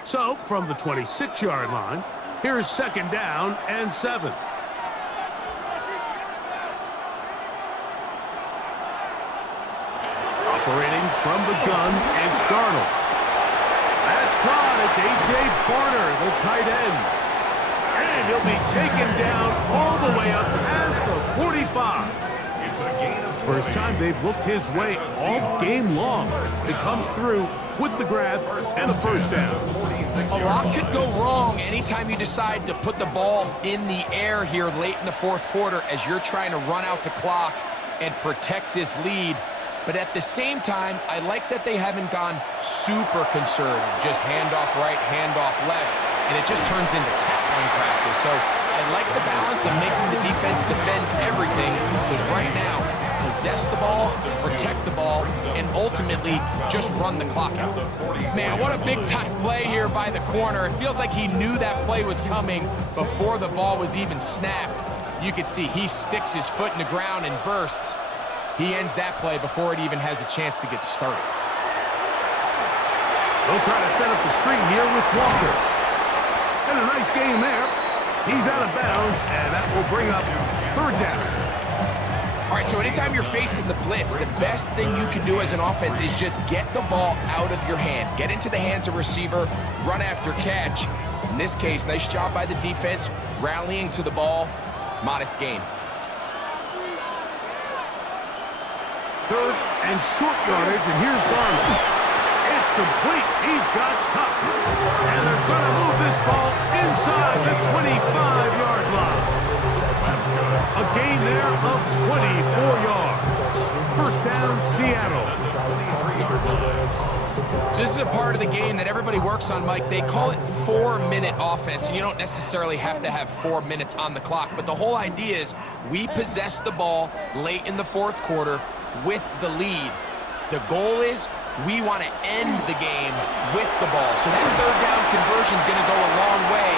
So, from the 26-yard line, here's 2nd down and 7. Operating from the gun, it's Darnold. That's caught. It's A.J. Barner, the tight end. And he'll be taken down all the way up past the 45. It's a gain of 20. First time they've looked his way all game long. It comes through with the grab and a first down. A lot could go wrong anytime you decide to put the ball in the air here late in the 4th quarter as you're trying to run out the clock and protect this lead. But at the same time, I like that they haven't gone super conservative. Just handoff right, handoff left, and it just turns into tackling practice. So I like the balance of making the defense defend everything, because right now, possess the ball, protect the ball, and ultimately just run the clock out. Man, what a big-time play here by the corner. It feels like he knew that play was coming before the ball was even snapped. You can see he sticks his foot in the ground and bursts. He ends that play before it even has a chance to get started. They'll try to set up the screen here with Walker. And a nice game there. He's out of bounds, and that will bring up 3rd down. All right, so anytime you're facing the blitz, the best thing you can do as an offense is just get the ball out of your hand. Get into the hands of receiver, run after catch. In this case, nice job by the defense, rallying to the ball. Modest gain. 3rd and short yardage, and here's Darnold. It's complete. He's got Cup. And they're going to move this ball inside the 25-yard line. A gain there of 24 yards. First down, Seattle. So this is a part of the game that everybody works on, Mike. They call it 4-minute offense, and you don't necessarily have to have 4 minutes on the clock. But the whole idea is we possess the ball late in the 4th quarter with the lead. The goal is we want to end the game with the ball. So that 3rd down conversion is going to go a long way.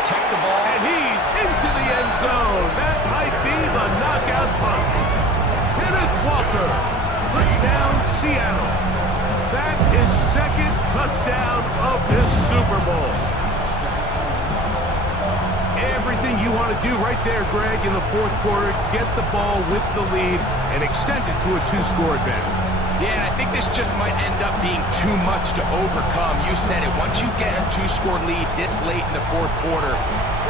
Protect the ball. And he's into the end zone. That might be the knockout punch. Kenneth Walker. Touchdown, Seattle. That is 2nd touchdown of this Super Bowl. Everything you want to do right there, Greg, in the 4th quarter, get the ball with the lead and extend it to a 2-score advantage. Yeah, and I think this just might end up being too much to overcome. You said it. Once you get a 2-score lead this late in the 4th quarter,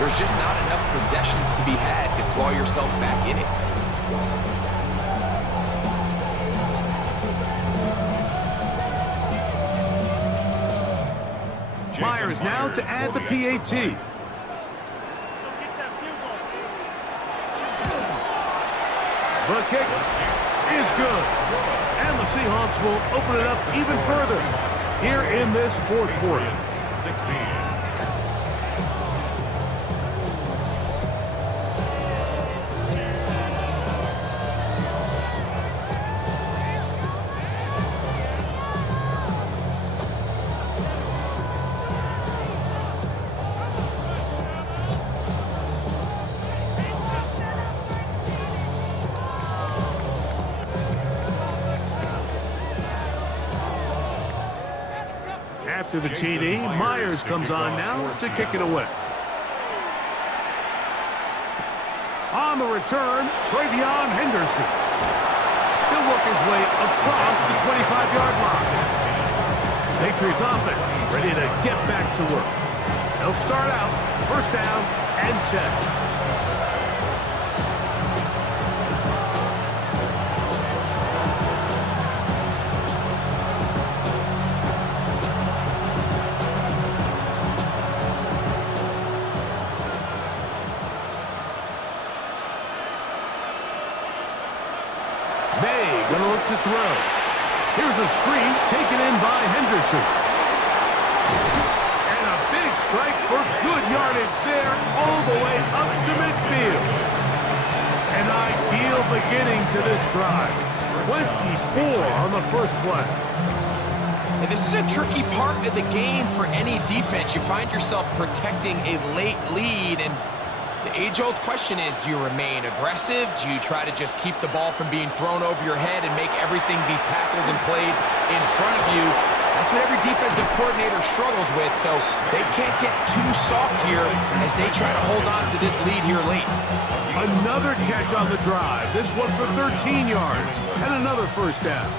there's just not enough possessions to be had to claw yourself back in it. Myers now to add the PAT. The kick is good. And the Seahawks will open it up even further here in this 4th quarter. 16. After the TD, Myers comes on now to kick it away. On the return, Travion Henderson. He'll work his way across the 25-yard line. Patriots offense ready to get back to work. They'll start out first down and 10. Gonna look to throw. Here's a screen taken in by Henderson. And a big strike for good yardage there all the way up to midfield. An ideal beginning to this drive. 24 on the first play. And this is a tricky part of the game for any defense. You find yourself protecting a late lead, and the age-old question is, do you remain aggressive? Do you try to just keep the ball from being thrown over your head and make everything be tackled and played in front of you? That's what every defensive coordinator struggles with, so they can't get too soft here as they try to hold on to this lead here late. Another catch on the drive, this one for 13 yards, and another first down.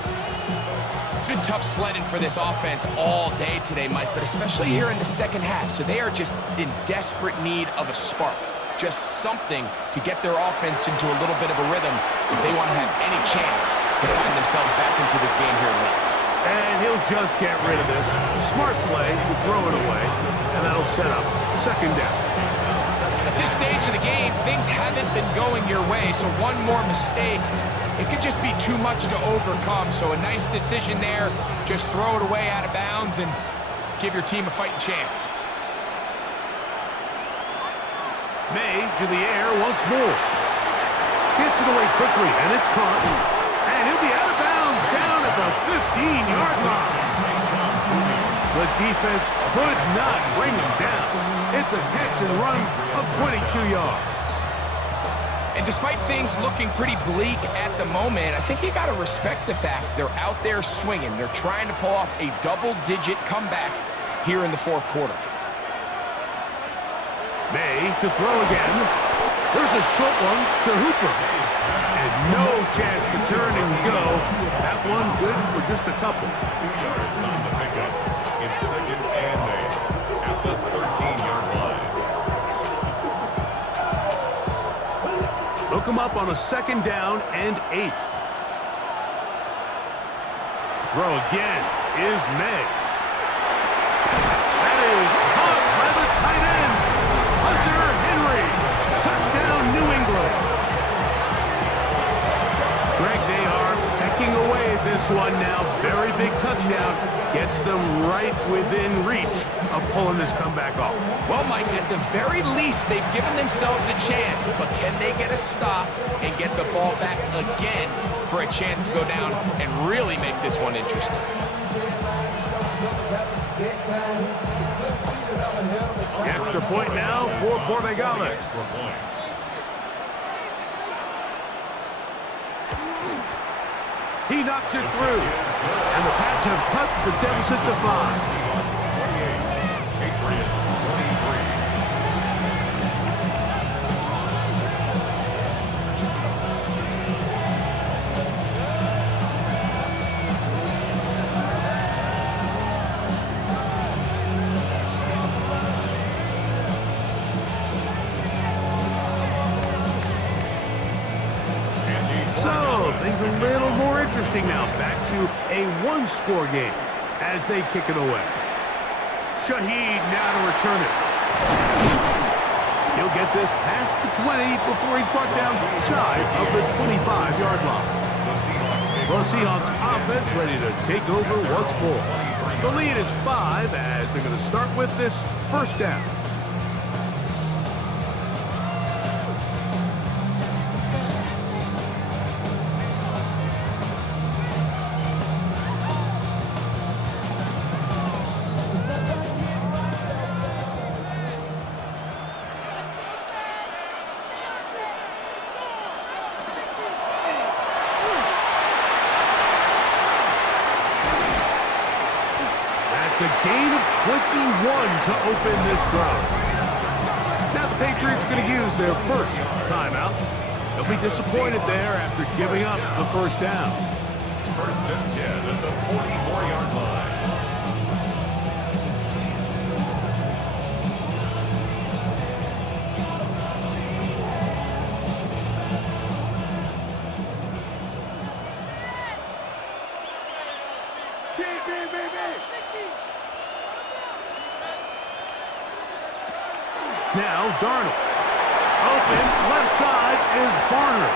It's been tough sledding for this offense all day today, Mike, but especially here in the second half, so they are just in desperate need of a spark. Just something to get their offense into a little bit of a rhythm if they want to have any chance to find themselves back into this game here late. And he'll just get rid of this. Smart play to throw it away, and that'll set up second down. At this stage of the game, things haven't been going your way, so one more mistake, it could just be too much to overcome. So a nice decision there, just throw it away out of bounds and give your team a fighting chance. May to the air once more. Gets it away quickly, and it's caught. And he'll be out of bounds down at the 15-yard line. The defense could not bring him down. It's a catch and run of 22 yards. And despite things looking pretty bleak at the moment, I think you got to respect the fact they're out there swinging. They're trying to pull off a double-digit comeback here in the fourth quarter. May to throw again. There's a short one to Hooper. And no chance to turn and go. That one good for just a couple. 2 yards on the pickup. It's second and 8 at the 13-yard line. Look him up on a second down and 8. To throw again is May. That is caught by the tight end. Henry, touchdown New England. Greg, they are pecking away at this one now. Very big touchdown. Gets them right within reach of pulling this comeback off. Well, Mike, at the very least, they've given themselves a chance, but can they get a stop and get the ball back again for a chance to go down and really make this one interesting? Extra point now for Borregales. He knocks it through, and the Pats have cut the deficit to 5. 28, Patriots 23. Things a little more interesting now. Back to a one-score game as they kick it away. Shaheed now to return it. He'll get this past the 20 before he's brought down shy of the 25-yard line. The Seahawks offense ready to take over once more. The lead is 5 as they're going to start with this first down. A gain of 21 to open this drive. Now the Patriots are going to use their first timeout. They'll be disappointed there after giving up the first down. First and 10 at the 44-yard line. Now Darnold. Open, left side is Barner.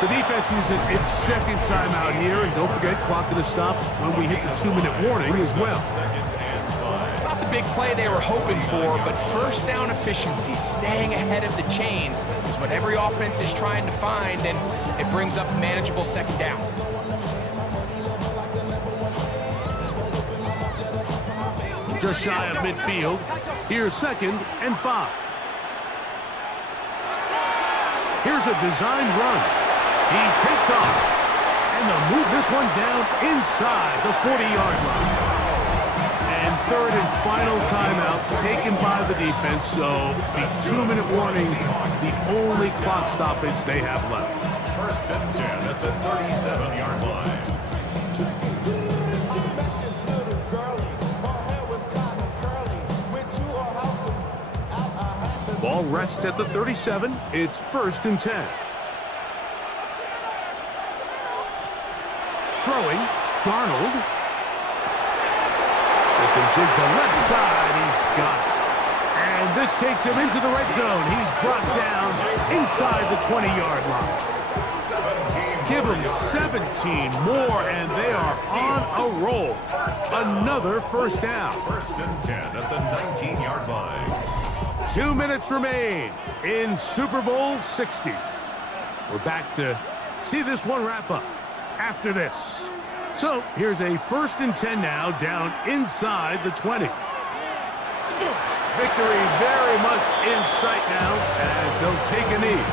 The defense uses its second timeout here, and don't forget, clock going to stop when we hit the 2-minute warning as well. It's not the big play they were hoping for, but first down efficiency, staying ahead of the chains, is what every offense is trying to find, and it brings up a manageable second down. Just shy of midfield. Here's 2nd and 5. Here's a designed run. He takes off. And they'll move this one down inside the 40-yard line. And 3rd and final timeout taken by the defense, so the 2-minute warning, the only clock stoppage they have left. 1st and 10 at the 37-yard line. Ball rests at the 37. It's 1st and 10. Throwing, Darnold. Smith and jig the left side. He's got it. And this takes him into the red zone. He's brought down inside the 20-yard line. Give him 17 more, and they are on a roll. Another first down. 1st and 10 at the 19-yard line. 2 minutes remain in Super Bowl 60. We're back to see this one wrap up after this. So here's a 1st and 10 now, down inside the 20. Victory very much in sight now as they'll take a knee.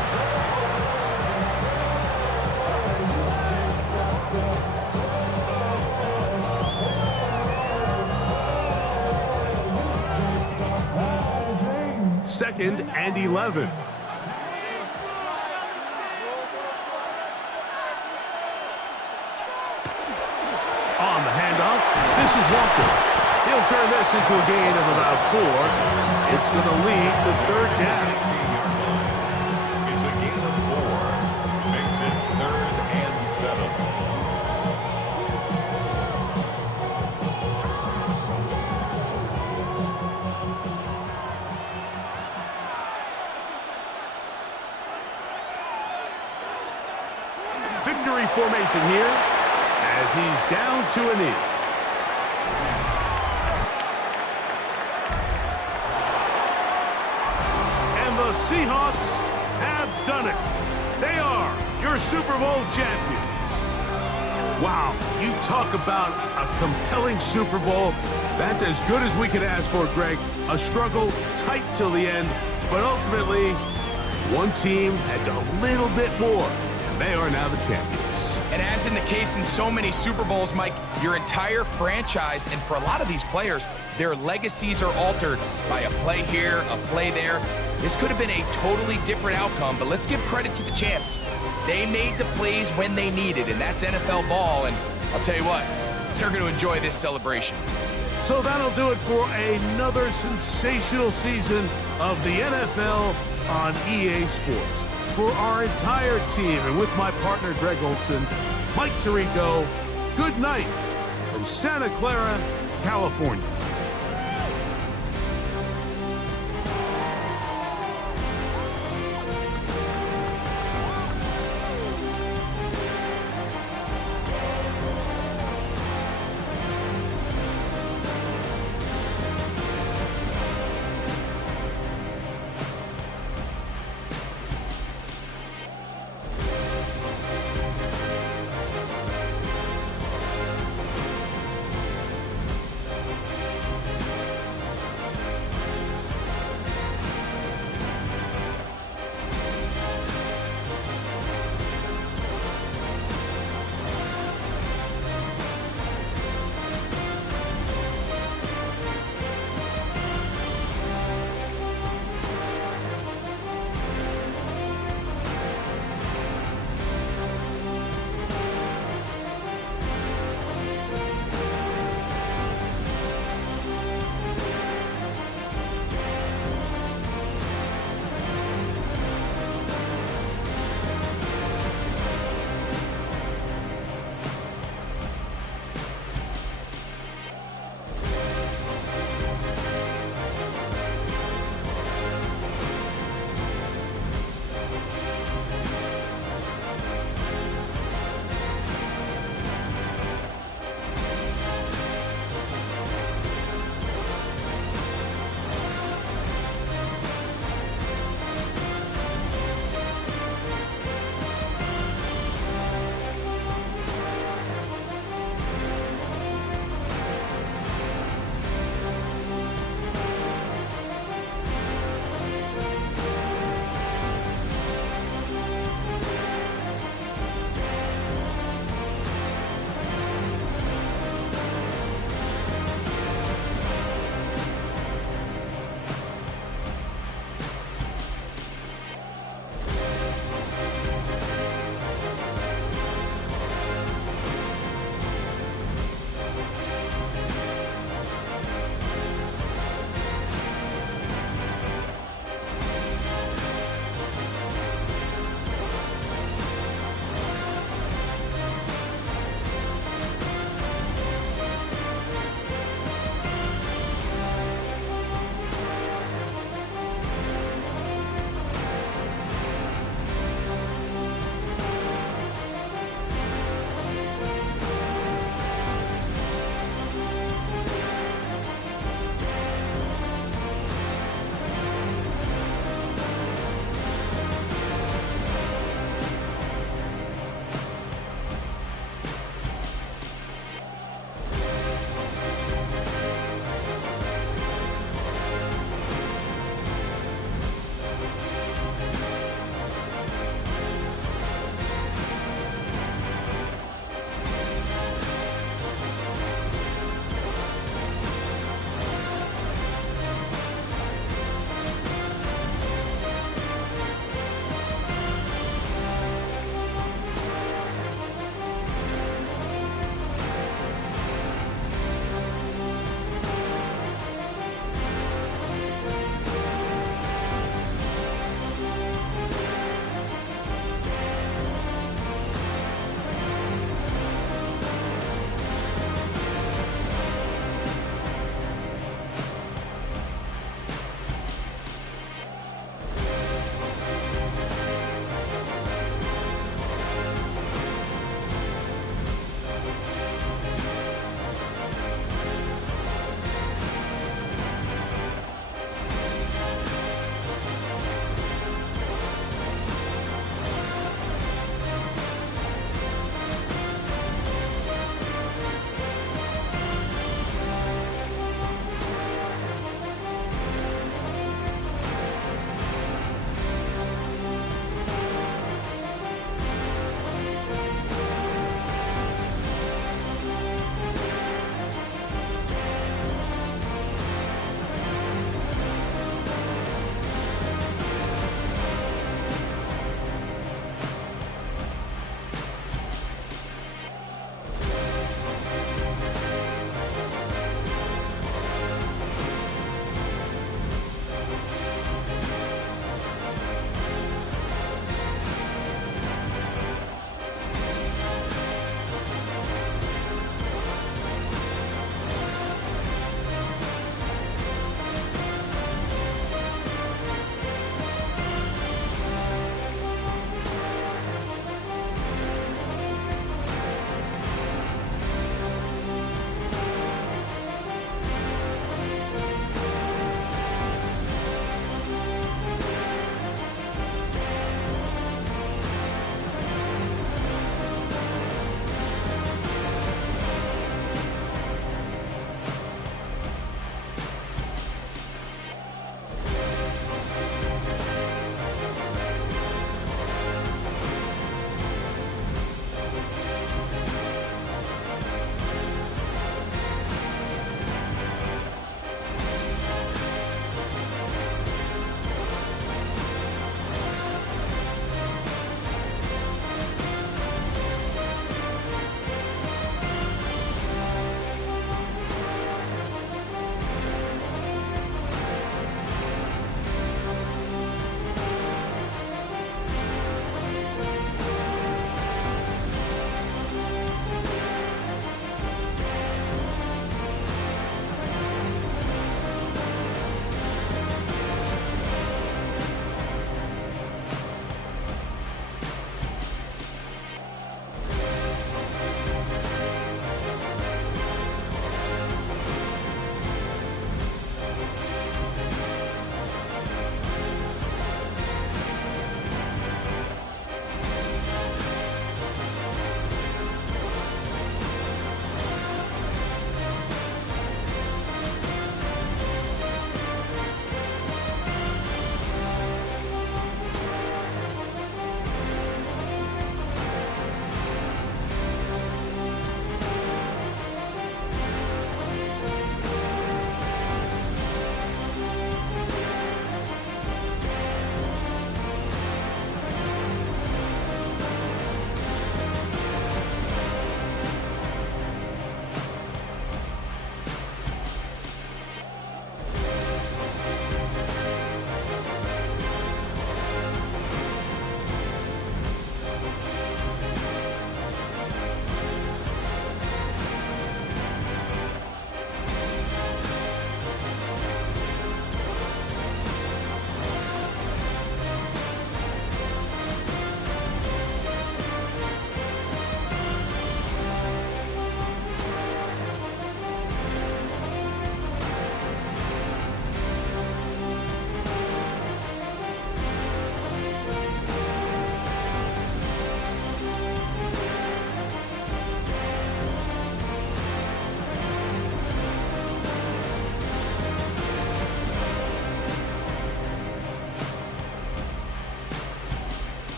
Second and 11. On the handoff, this is Walker. He'll turn this into a gain of about 4. It's going to lead to 3rd down. 16-yard line. It's a gain of 4. Makes it 3rd and 7. Victory formation here as he's down to a knee. And the Seahawks have done it. They are your Super Bowl champions. Wow, you talk about a compelling Super Bowl. That's as good as we could ask for, Greg. A struggle tight till the end, but ultimately, one team had a little bit more. They are now the champions. And as in the case in so many Super Bowls, Mike, your entire franchise, and for a lot of these players, their legacies are altered by a play here, a play there. This could have been a totally different outcome, but let's give credit to the champs. They made the plays when they needed, and that's NFL ball, and I'll tell you what, they're going to enjoy this celebration. So that'll do it for another sensational season of the NFL on EA Sports. For our entire team and with my partner Greg Olson, Mike Tirico, good night from Santa Clara, California.